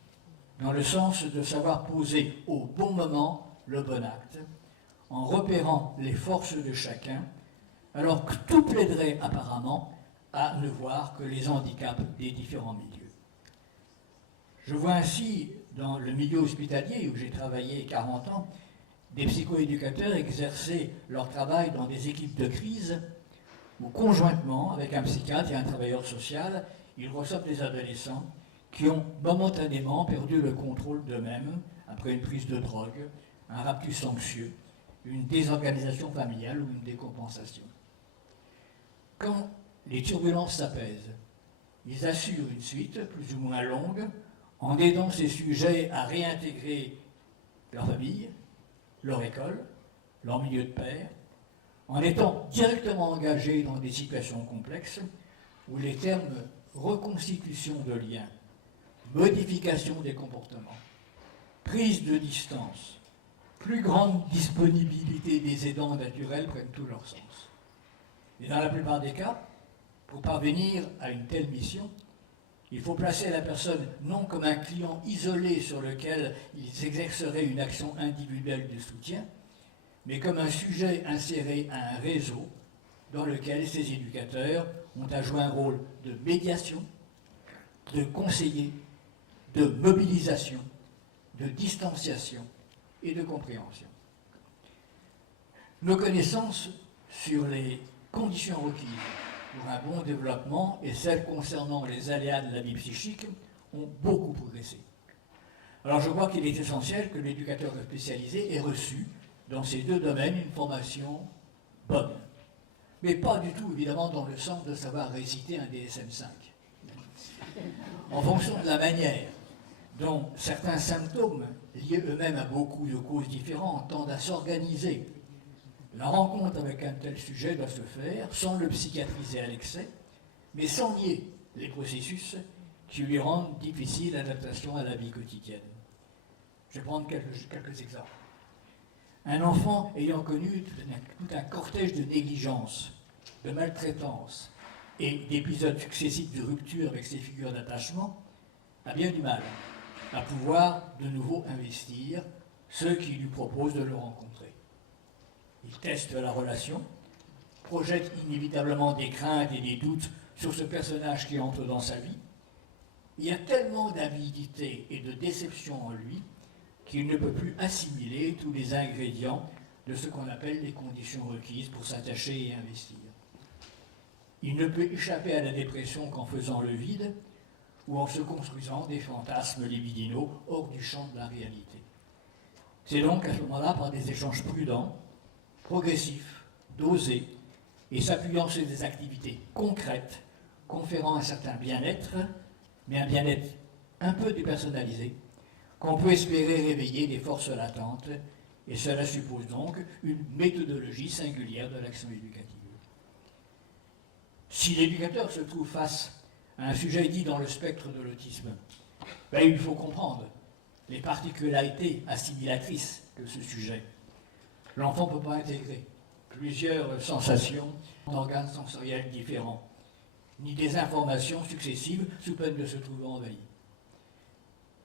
dans le sens de savoir poser au bon moment le bon acte, en repérant les forces de chacun, alors que tout plaiderait apparemment à ne voir que les handicaps des différents milieux. Je vois ainsi, dans le milieu hospitalier où j'ai travaillé 40 ans, des psychoéducateurs exercer leur travail dans des équipes de crise où conjointement, avec un psychiatre et un travailleur social, ils reçoivent des adolescents qui ont momentanément perdu le contrôle d'eux-mêmes après une prise de drogue, un raptus anxieux, une désorganisation familiale ou une décompensation. Quand les turbulences s'apaisent, ils assurent une suite plus ou moins longue en aidant ces sujets à réintégrer leur famille, leur école, leur milieu de pairs, en étant directement engagé dans des situations complexes où les termes reconstitution de liens, modification des comportements, prise de distance, plus grande disponibilité des aidants naturels prennent tout leur sens. Et dans la plupart des cas, pour parvenir à une telle mission, il faut placer la personne non comme un client isolé sur lequel ils exerceraient une action individuelle de soutien, mais comme un sujet inséré à un réseau dans lequel ces éducateurs ont à jouer un rôle de médiation, de conseiller, de mobilisation, de distanciation et de compréhension. Nos connaissances sur les conditions requises pour un bon développement et celles concernant les aléas de la vie psychique ont beaucoup progressé. Alors je crois qu'il est essentiel que l'éducateur spécialisé ait reçu dans ces deux domaines une formation bonne, mais pas du tout évidemment dans le sens de savoir réciter un DSM-5. En fonction de la manière dont certains symptômes, liés eux-mêmes à beaucoup de causes différentes, tendent à s'organiser, la rencontre avec un tel sujet doit se faire sans le psychiatriser à l'excès, mais sans nier les processus qui lui rendent difficile l'adaptation à la vie quotidienne. Je vais prendre quelques exemples. Un enfant ayant connu tout un cortège de négligence, de maltraitance et d'épisodes successifs de rupture avec ses figures d'attachement a bien du mal à pouvoir de nouveau investir ceux qui lui proposent de le rencontrer. Il teste la relation, projette inévitablement des craintes et des doutes sur ce personnage qui entre dans sa vie. Il y a tellement d'avidité et de déception en lui qu'il ne peut plus assimiler tous les ingrédients de ce qu'on appelle les conditions requises pour s'attacher et investir. Il ne peut échapper à la dépression qu'en faisant le vide ou en se construisant des fantasmes libidinaux hors du champ de la réalité. C'est donc à ce moment-là, par des échanges prudents, progressifs, dosés, et s'appuyant sur des activités concrètes, conférant un certain bien-être, mais un bien-être un peu dépersonnalisé, qu'on peut espérer réveiller des forces latentes, et cela suppose donc une méthodologie singulière de l'action éducative. Si l'éducateur se trouve face à un sujet dit dans le spectre de l'autisme, il faut comprendre les particularités assimilatrices de ce sujet. L'enfant ne peut pas intégrer plusieurs sensations d'organes sensoriels différents, ni des informations successives sous peine de se trouver envahi.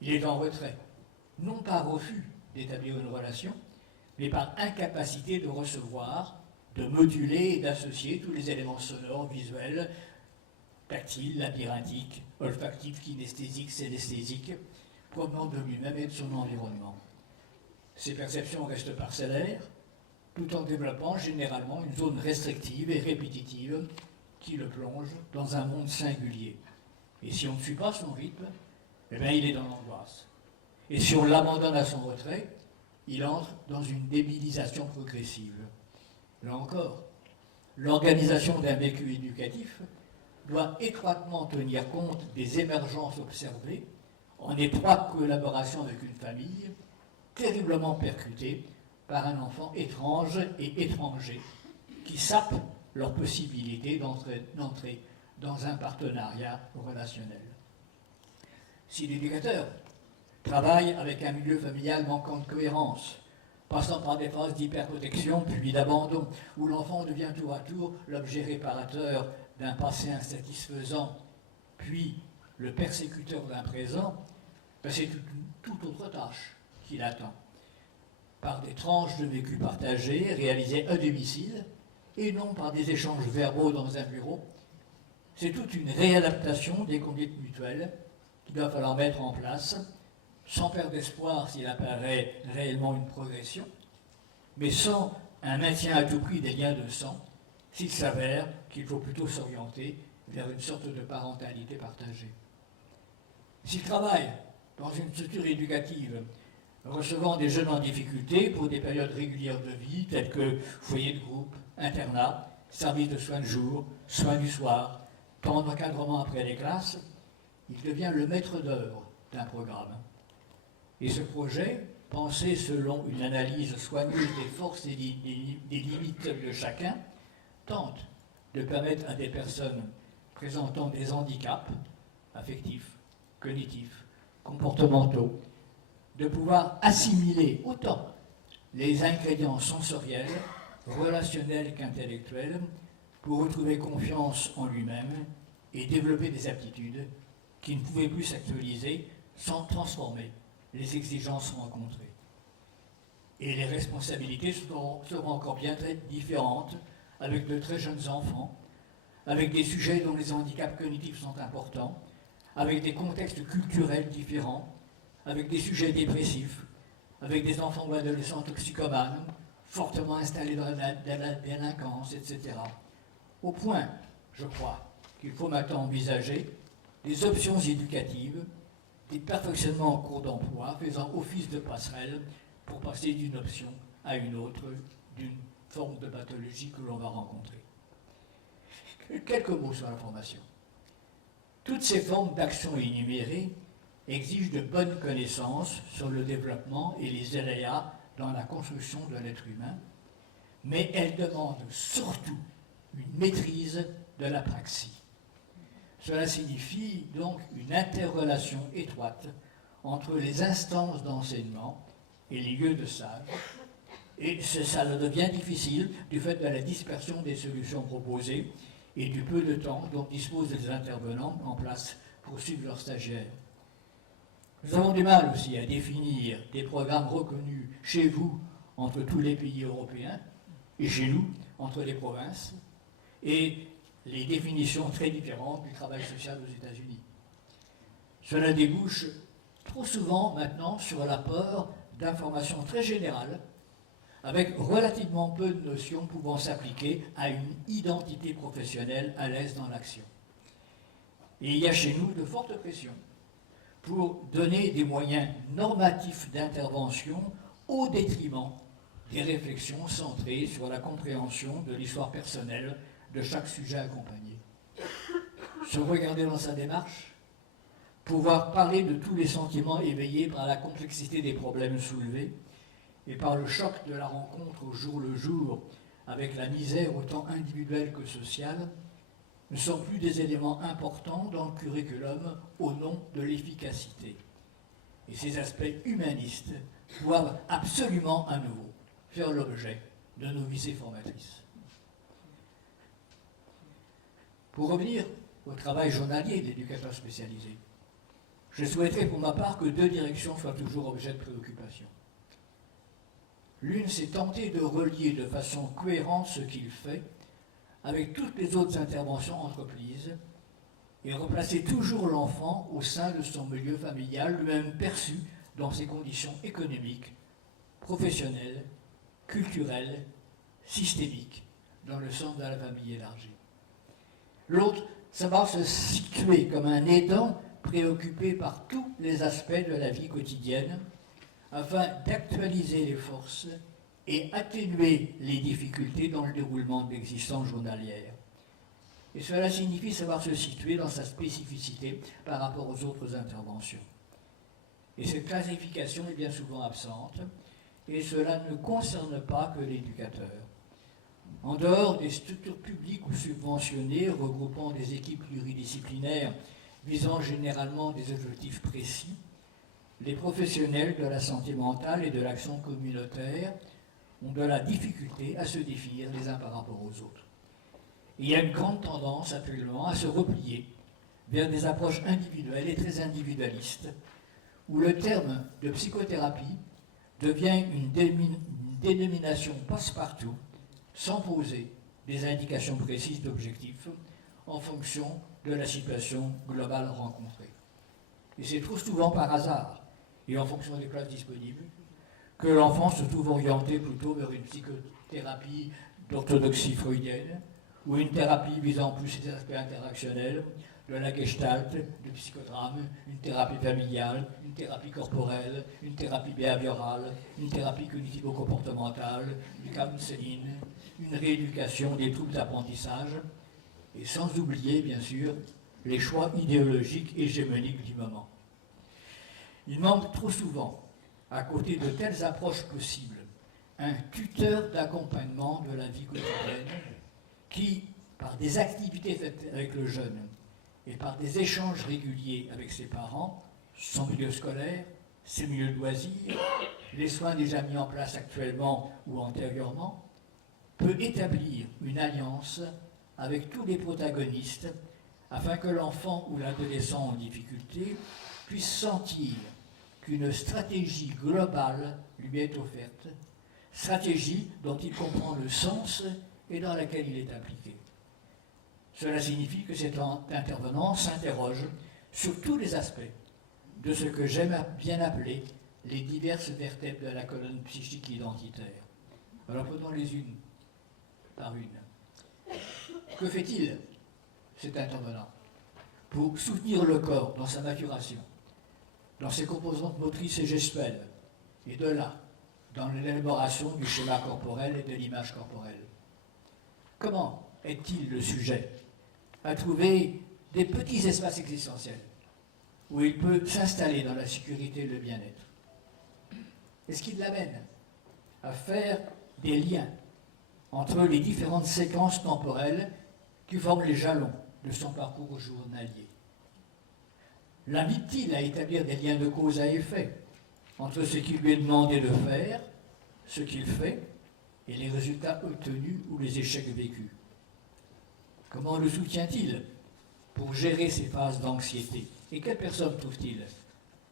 Il est en retrait, non par refus d'établir une relation, mais par incapacité de recevoir, de moduler et d'associer tous les éléments sonores, visuels, tactiles, labyrinthiques, olfactifs, kinesthésiques, synesthésiques, provenant de lui-même et de son environnement. Ces perceptions restent parcellaires, tout en développant généralement une zone restrictive et répétitive qui le plonge dans un monde singulier. Et si on ne suit pas son rythme, il est dans l'angoisse. Et si on l'abandonne à son retrait, il entre dans une débilisation progressive. Là encore, l'organisation d'un vécu éducatif doit étroitement tenir compte des émergences observées en étroite collaboration avec une famille terriblement percutée par un enfant étrange et étranger qui sape leur possibilité d'entrer dans un partenariat relationnel. Si l'éducateur travaille avec un milieu familial manquant de cohérence, passant par des phases d'hyperprotection puis d'abandon, où l'enfant devient tour à tour l'objet réparateur d'un passé insatisfaisant, puis le persécuteur d'un présent, c'est une toute autre tâche qui l'attend. Par des tranches de vécu partagées, réalisées à domicile, et non par des échanges verbaux dans un bureau, c'est toute une réadaptation des conduites mutuelles qu'il va falloir mettre en place, sans perdre espoir s'il apparaît réellement une progression, mais sans un maintien à tout prix des liens de sang, s'il s'avère qu'il faut plutôt s'orienter vers une sorte de parentalité partagée. S'il travaille dans une structure éducative recevant des jeunes en difficulté pour des périodes régulières de vie, telles que foyer de groupe, internat, service de soins de jour, soins du soir, temps d'encadrement après les classes, il devient le maître d'œuvre d'un programme. Et ce projet pensée selon une analyse soigneuse des forces et des limites de chacun, tente de permettre à des personnes présentant des handicaps affectifs, cognitifs, comportementaux, de pouvoir assimiler autant les ingrédients sensoriels, relationnels qu'intellectuels, pour retrouver confiance en lui-même et développer des aptitudes qui ne pouvaient plus s'actualiser sans transformer les exigences rencontrées. Et les responsabilités seront encore bien très différentes avec de très jeunes enfants, avec des sujets dont les handicaps cognitifs sont importants, avec des contextes culturels différents, avec des sujets dépressifs, avec des enfants ou adolescents toxicomanes, fortement installés dans la délinquance, etc. Au point, je crois, qu'il faut maintenant envisager des options éducatives, des perfectionnements en cours d'emploi, faisant office de passerelle pour passer d'une option à une autre, d'une forme de pathologie que l'on va rencontrer. Quelques mots sur la formation. Toutes ces formes d'action énumérées exigent de bonnes connaissances sur le développement et les aléas dans la construction de l'être humain, mais elles demandent surtout une maîtrise de la praxis. Cela signifie donc une interrelation étroite entre les instances d'enseignement et les lieux de stage, et ça devient difficile du fait de la dispersion des solutions proposées et du peu de temps dont disposent les intervenants en place pour suivre leurs stagiaires. Nous avons du mal aussi à définir des programmes reconnus chez vous entre tous les pays européens et chez nous entre les provinces, et les définitions très différentes du travail social aux États-Unis. Cela débouche trop souvent maintenant sur l'apport d'informations très générales, avec relativement peu de notions pouvant s'appliquer à une identité professionnelle à l'aise dans l'action. Et il y a chez nous de fortes pressions pour donner des moyens normatifs d'intervention au détriment des réflexions centrées sur la compréhension de l'histoire personnelle de chaque sujet accompagné. Se regarder dans sa démarche, pouvoir parler de tous les sentiments éveillés par la complexité des problèmes soulevés et par le choc de la rencontre au jour le jour avec la misère autant individuelle que sociale, ne sont plus des éléments importants dans le curriculum au nom de l'efficacité. Et ces aspects humanistes doivent absolument à nouveau faire l'objet de nos visées formatrices. Pour revenir au travail journalier d'éducateur spécialisé, je souhaiterais pour ma part que deux directions soient toujours objet de préoccupation. L'une, c'est tenter de relier de façon cohérente ce qu'il fait avec toutes les autres interventions entreprises et replacer toujours l'enfant au sein de son milieu familial, lui-même perçu dans ses conditions économiques, professionnelles, culturelles, systémiques, dans le sens de la famille élargie. L'autre, savoir se situer comme un aidant préoccupé par tous les aspects de la vie quotidienne, afin d'actualiser les forces et atténuer les difficultés dans le déroulement de l'existence journalière. Et cela signifie savoir se situer dans sa spécificité par rapport aux autres interventions. Et cette classification est bien souvent absente, et cela ne concerne pas que l'éducateur. En dehors des structures publiques ou subventionnées regroupant des équipes pluridisciplinaires visant généralement des objectifs précis, les professionnels de la santé mentale et de l'action communautaire ont de la difficulté à se définir les uns par rapport aux autres. Et il y a une grande tendance actuellement à se replier vers des approches individuelles et très individualistes, où le terme de psychothérapie devient une dénomination passe-partout, sans poser des indications précises d'objectifs en fonction de la situation globale rencontrée. Et c'est trop souvent par hasard, et en fonction des places disponibles, que l'enfant se trouve orienté plutôt vers une psychothérapie d'orthodoxie freudienne, ou une thérapie visant plus ses aspects interactionnels, de la gestalt, du psychodrame, une thérapie familiale, une thérapie corporelle, une thérapie behaviorale, une thérapie cognitivo-comportementale, du counseling, une rééducation des troubles d'apprentissage, et sans oublier, bien sûr, les choix idéologiques hégémoniques du moment. Il manque trop souvent à côté de telles approches possibles, un tuteur d'accompagnement de la vie quotidienne qui, par des activités faites avec le jeune et par des échanges réguliers avec ses parents, son milieu scolaire, ses milieux de loisirs, les soins déjà mis en place actuellement ou antérieurement, peut établir une alliance avec tous les protagonistes afin que l'enfant ou l'adolescent en difficulté puisse sentir qu'une stratégie globale lui est offerte, stratégie dont il comprend le sens et dans laquelle il est impliqué. Cela signifie que cet intervenant s'interroge sur tous les aspects de ce que j'aime bien appeler les diverses vertèbres de la colonne psychique identitaire. Alors prenons-les une par une. Que fait-il, cet intervenant, pour soutenir le corps dans sa maturation, dans ses composantes motrices et gestuelles, et de là, dans l'élaboration du schéma corporel et de l'image corporelle? Comment est-il le sujet à trouver des petits espaces existentiels où il peut s'installer dans la sécurité et le bien-être? Est-ce qu'il l'amène à faire des liens entre les différentes séquences temporelles qui forment les jalons de son parcours journalier? L'invite-t-il à établir des liens de cause à effet entre ce qu'il lui est demandé de faire, ce qu'il fait, et les résultats obtenus ou les échecs vécus? Comment le soutient-il pour gérer ses phases d'anxiété? Et quelle personne trouve-t-il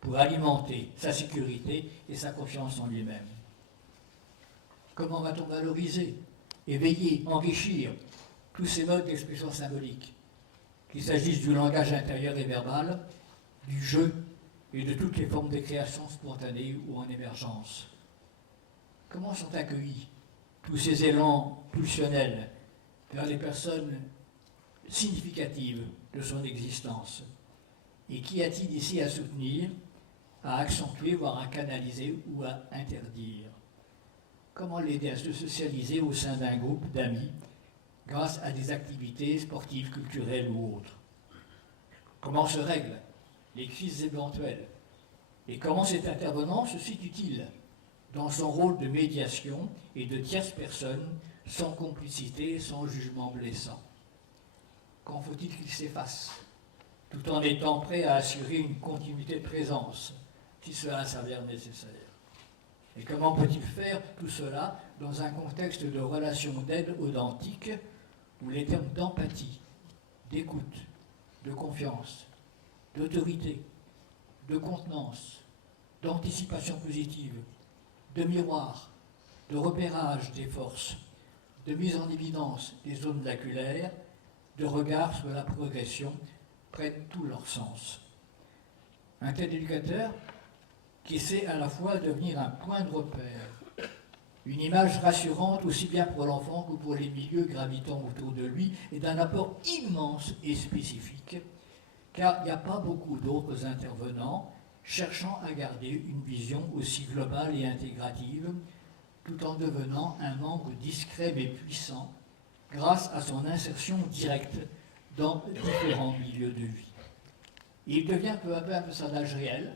pour alimenter sa sécurité et sa confiance en lui-même? Comment va-t-on valoriser, éveiller, enrichir tous ces modes d'expression symbolique, qu'il s'agisse du langage intérieur et verbal, du jeu et de toutes les formes de création spontanée ou en émergence? Comment sont accueillis tous ces élans pulsionnels vers les personnes significatives de son existence? Et qu'y a-t-il ici à soutenir, à accentuer, voire à canaliser ou à interdire? Comment l'aider à se socialiser au sein d'un groupe d'amis grâce à des activités sportives, culturelles ou autres? Comment se règlent les crises éventuelles? Et comment cet intervenant se situe-t-il dans son rôle de médiation et de tierce personne, sans complicité, sans jugement blessant? Quand faut-il qu'il s'efface, tout en étant prêt à assurer une continuité de présence, si cela s'avère nécessaire? Et comment peut-il faire tout cela dans un contexte de relation d'aide authentique, où les termes d'empathie, d'écoute, de confiance, d'autorité, de contenance, d'anticipation positive, de miroir, de repérage des forces, de mise en évidence des zones laculaires, de regard sur la progression, prennent tout leur sens? Un tel éducateur qui sait à la fois devenir un point de repère, une image rassurante aussi bien pour l'enfant que pour les milieux gravitant autour de lui, et d'un apport immense et spécifique, car il n'y a pas beaucoup d'autres intervenants cherchant à garder une vision aussi globale et intégrative, tout en devenant un membre discret mais puissant, grâce à son insertion directe dans différents milieux de vie. Il devient peu à peu un personnage réel,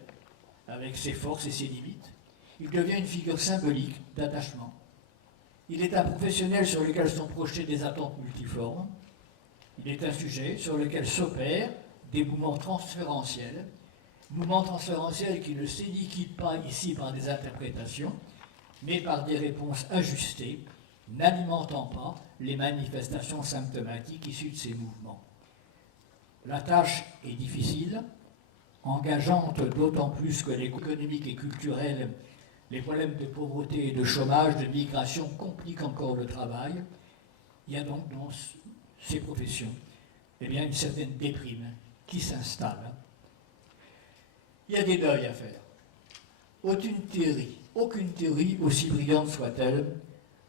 avec ses forces et ses limites. Il devient une figure symbolique d'attachement. Il est un professionnel sur lequel sont projetées des attentes multiformes. Il est un sujet sur lequel s'opèrent des mouvements transférentiels qui ne s'éliquident pas ici par des interprétations, mais par des réponses ajustées, n'alimentant pas les manifestations symptomatiques issues de ces mouvements. La tâche est difficile, engageante d'autant plus que les économiques et culturels, les problèmes de pauvreté et de chômage, de migration compliquent encore le travail. Il y a donc dans ces professions une certaine déprime qui s'installe. Il y a des deuils à faire. Aucune théorie, aussi brillante soit-elle,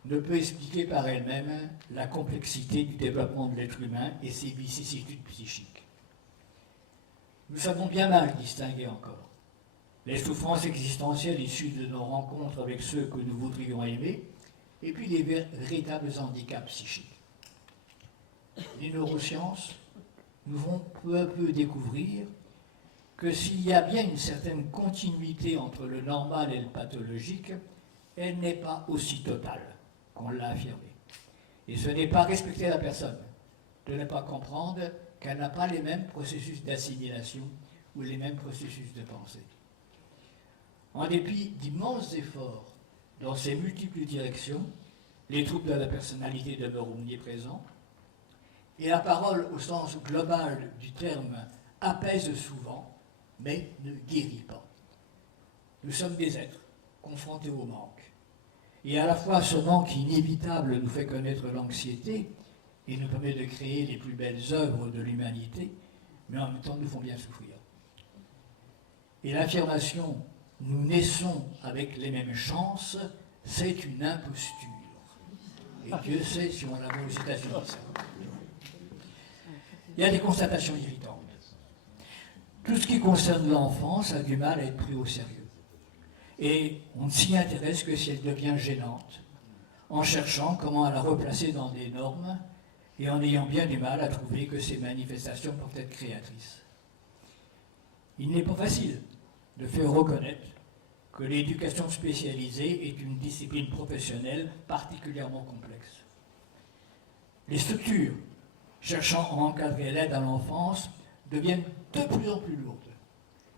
ne peut expliquer par elle-même la complexité du développement de l'être humain et ses vicissitudes psychiques. Nous savons bien mal distinguer encore les souffrances existentielles issues de nos rencontres avec ceux que nous voudrions aimer, et puis les véritables handicaps psychiques. Les neurosciences nous vont peu à peu découvrir que s'il y a bien une certaine continuité entre le normal et le pathologique, elle n'est pas aussi totale qu'on l'a affirmé. Et ce n'est pas respecter la personne de ne pas comprendre qu'elle n'a pas les mêmes processus d'assimilation ou les mêmes processus de pensée. En dépit d'immenses efforts dans ces multiples directions, les troubles de la personnalité demeurent omniprésents, et la parole au sens global du terme apaise souvent, mais ne guérit pas. Nous sommes des êtres confrontés au manque. Et à la fois ce manque inévitable nous fait connaître l'anxiété et nous permet de créer les plus belles œuvres de l'humanité, mais en même temps nous font bien souffrir. Et l'affirmation « nous naissons avec les mêmes chances », c'est une imposture. Et Dieu sait si on la voit aux États-Unis. Il y a des constatations irritantes. Tout ce qui concerne l'enfance a du mal à être pris au sérieux. Et on ne s'y intéresse que si elle devient gênante, en cherchant comment la replacer dans des normes et en ayant bien du mal à trouver que ces manifestations peuvent être créatrices. Il n'est pas facile de faire reconnaître que l'éducation spécialisée est une discipline professionnelle particulièrement complexe. Les structures cherchant à encadrer l'aide à l'enfance deviennent de plus en plus lourdes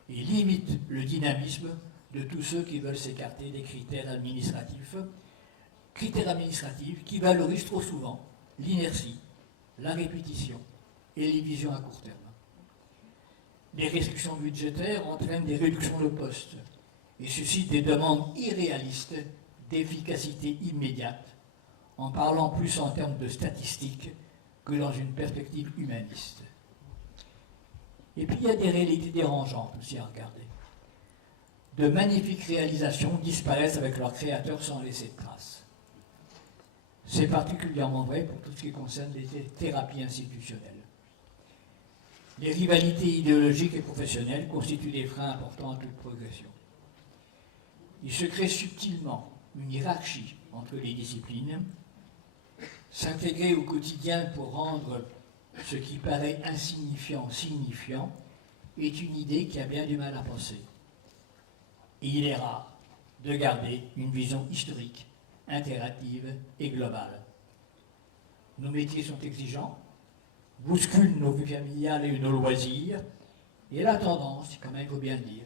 et limitent le dynamisme de tous ceux qui veulent s'écarter des critères administratifs qui valorisent trop souvent l'inertie, la répétition et les visions à court terme. Les restrictions budgétaires entraînent des réductions de postes et suscitent des demandes irréalistes d'efficacité immédiate, en parlant plus en termes de statistiques que dans une perspective humaniste. Et puis il y a des réalités dérangeantes aussi à regarder. De magnifiques réalisations disparaissent avec leurs créateurs sans laisser de traces. C'est particulièrement vrai pour tout ce qui concerne les thérapies institutionnelles. Les rivalités idéologiques et professionnelles constituent des freins importants à toute progression. Il se crée subtilement une hiérarchie entre les disciplines. S'intégrer au quotidien pour rendre ce qui paraît insignifiant signifiant est une idée qui a bien du mal à passer. Et il est rare de garder une vision historique, interactive et globale. Nos métiers sont exigeants, bousculent nos vies familiales et nos loisirs, et la tendance, quand même il faut bien le dire,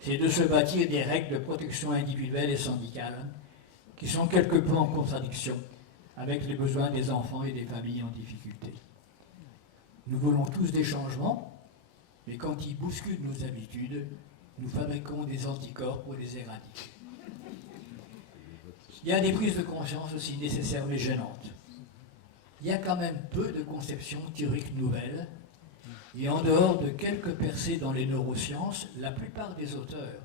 c'est de se bâtir des règles de protection individuelle et syndicale qui sont quelque peu en contradiction avec les besoins des enfants et des familles en difficulté. Nous voulons tous des changements, mais quand ils bousculent nos habitudes, nous fabriquons des anticorps pour les éradiquer. Il y a des prises de conscience aussi nécessaires mais gênantes. Il y a quand même peu de conceptions théoriques nouvelles, et en dehors de quelques percées dans les neurosciences, la plupart des auteurs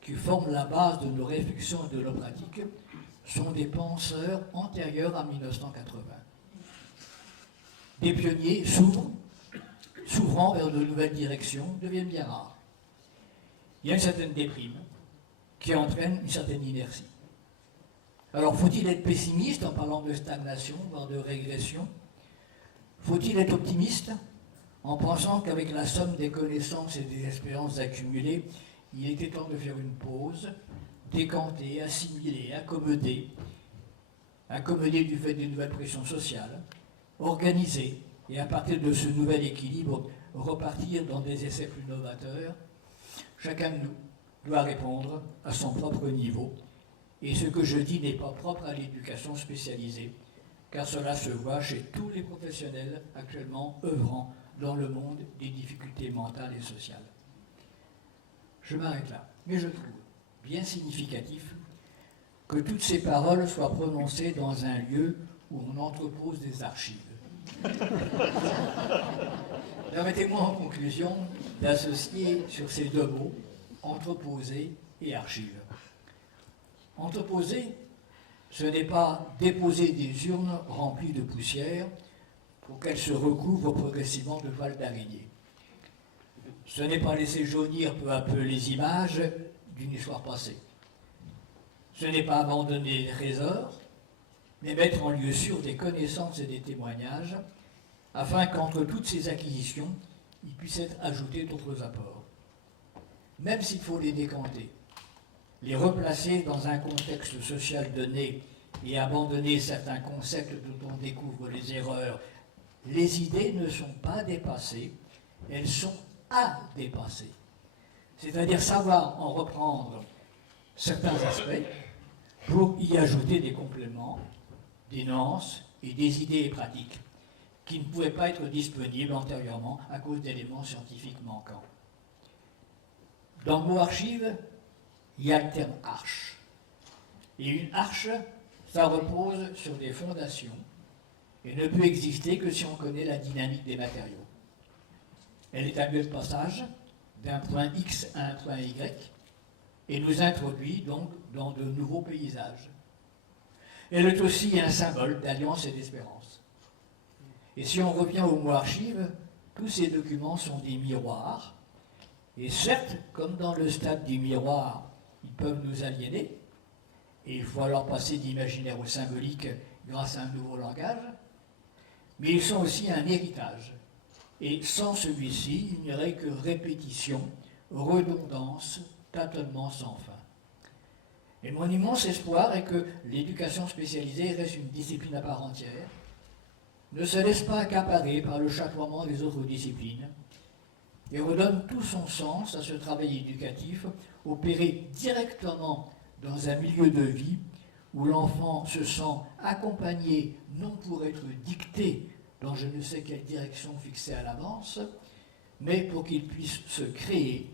qui forment la base de nos réflexions et de nos pratiques sont des penseurs antérieurs à 1980. Des pionniers s'ouvrant vers de nouvelles directions deviennent bien rares. Il y a une certaine déprime qui entraîne une certaine inertie. Alors, faut-il être pessimiste en parlant de stagnation, voire de régression? Faut-il être optimiste en pensant qu'avec la somme des connaissances et des expériences accumulées, il était temps de faire une pause, décanter, assimiler, accommoder du fait d'une nouvelle pression sociale, organiser, et à partir de ce nouvel équilibre, repartir dans des essais plus novateurs? Chacun de nous doit répondre à son propre niveau. Et ce que je dis n'est pas propre à l'éducation spécialisée, car cela se voit chez tous les professionnels actuellement œuvrant dans le monde des difficultés mentales et sociales. Je m'arrête là, mais je trouve bien significatif que toutes ces paroles soient prononcées dans un lieu où on entrepose des archives. Permettez-moi en conclusion d'associer sur ces deux mots, entreposer et archives. Entreposer, ce n'est pas déposer des urnes remplies de poussière pour qu'elles se recouvrent progressivement de toiles d'araignée. Ce n'est pas laisser jaunir peu à peu les images d'une histoire passée. Ce n'est pas abandonner les trésors, mais mettre en lieu sûr des connaissances et des témoignages, afin qu'entre toutes ces acquisitions, il puisse être ajouté d'autres apports. même s'il faut les décanter, les replacer dans un contexte social donné et abandonner certains concepts dont on découvre les erreurs, les idées ne sont pas dépassées, elles sont à dépasser. C'est-à-dire savoir en reprendre certains aspects pour y ajouter des compléments, des nuances et des idées et pratiques qui ne pouvaient pas être disponibles antérieurement à cause d'éléments scientifiques manquants. Dans le mot archive, il y a le terme arche. Et une arche, ça repose sur des fondations et ne peut exister que si on connaît la dynamique des matériaux. Elle est un lieu de passage d'un point X à un point Y et nous introduit donc dans de nouveaux paysages. Elle est aussi un symbole d'alliance et d'espérance. Et si on revient au mot archive, tous ces documents sont des miroirs. Et certes, comme dans le stade du miroir, ils peuvent nous aliéner, et il faut alors passer d'imaginaire au symbolique grâce à un nouveau langage, mais ils sont aussi un héritage. Et sans celui-ci, il n'y aurait que répétition, redondance, tâtonnement sans fin. Et mon immense espoir est que l'éducation spécialisée reste une discipline à part entière, ne se laisse pas accaparer par le chatoiement des autres disciplines, et redonne tout son sens à ce travail éducatif opéré directement dans un milieu de vie où l'enfant se sent accompagné non pour être dicté dans je ne sais quelle direction fixée à l'avance, mais pour qu'il puisse se créer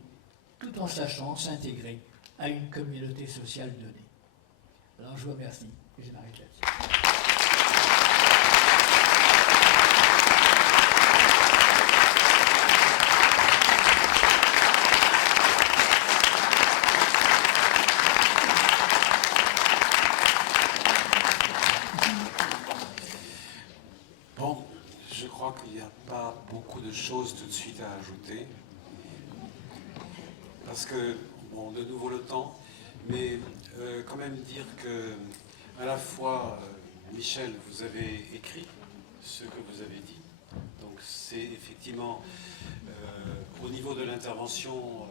tout en sachant s'intégrer à une communauté sociale donnée. Alors je vous remercie et je m'arrête là-dessus. Bon, je crois qu'il n'y a pas beaucoup de choses tout de suite à ajouter. Parce que, bon, de nouveau le temps, mais quand même dire que, à la fois, Michel, vous avez écrit ce que vous avez dit. Donc c'est effectivement, au niveau de l'intervention,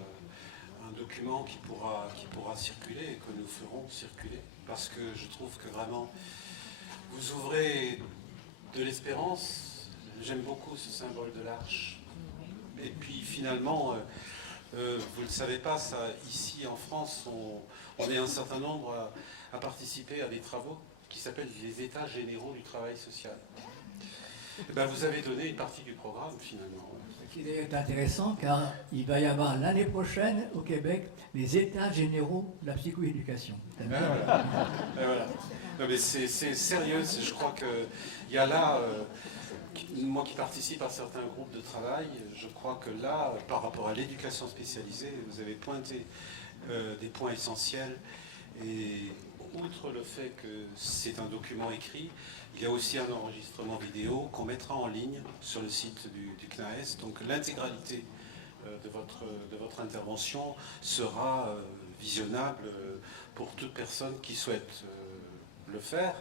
un document qui pourra circuler et que nous ferons circuler. Parce que je trouve que vraiment, vous ouvrez de l'espérance. J'aime beaucoup ce symbole de l'arche. Et puis finalement, vous ne le savez pas, ça, ici en France, on est un certain nombre à participer à des travaux qui s'appellent les États généraux du travail social. Et ben, vous avez donné une partie du programme finalement. Ce qui est intéressant car il va y avoir l'année prochaine au Québec les États généraux de la psychoéducation. Et voilà. Et voilà. Non, mais c'est sérieux, je crois qu'il y a là, moi qui participe à certains groupes de travail, je crois que là, par rapport à l'éducation spécialisée, vous avez pointé des points essentiels. Et outre le fait que c'est un document écrit, il y a aussi un enregistrement vidéo qu'on mettra en ligne sur le site du CNAES. Donc l'intégralité de votre intervention sera visionnable pour toute personne qui souhaite le faire.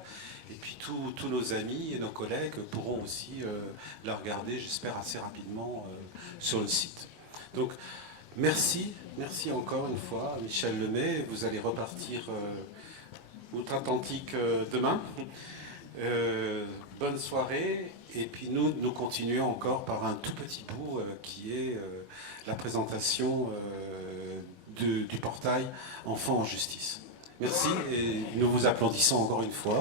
Et puis tous nos amis et nos collègues pourront aussi la regarder, j'espère, assez rapidement sur le site. Donc merci encore une fois, Michel Lemay. Vous allez repartir outre-Atlantique demain. Bonne soirée. Et puis nous continuons encore par un tout petit bout qui est la présentation du portail Enfants en justice. Merci et nous vous applaudissons encore une fois.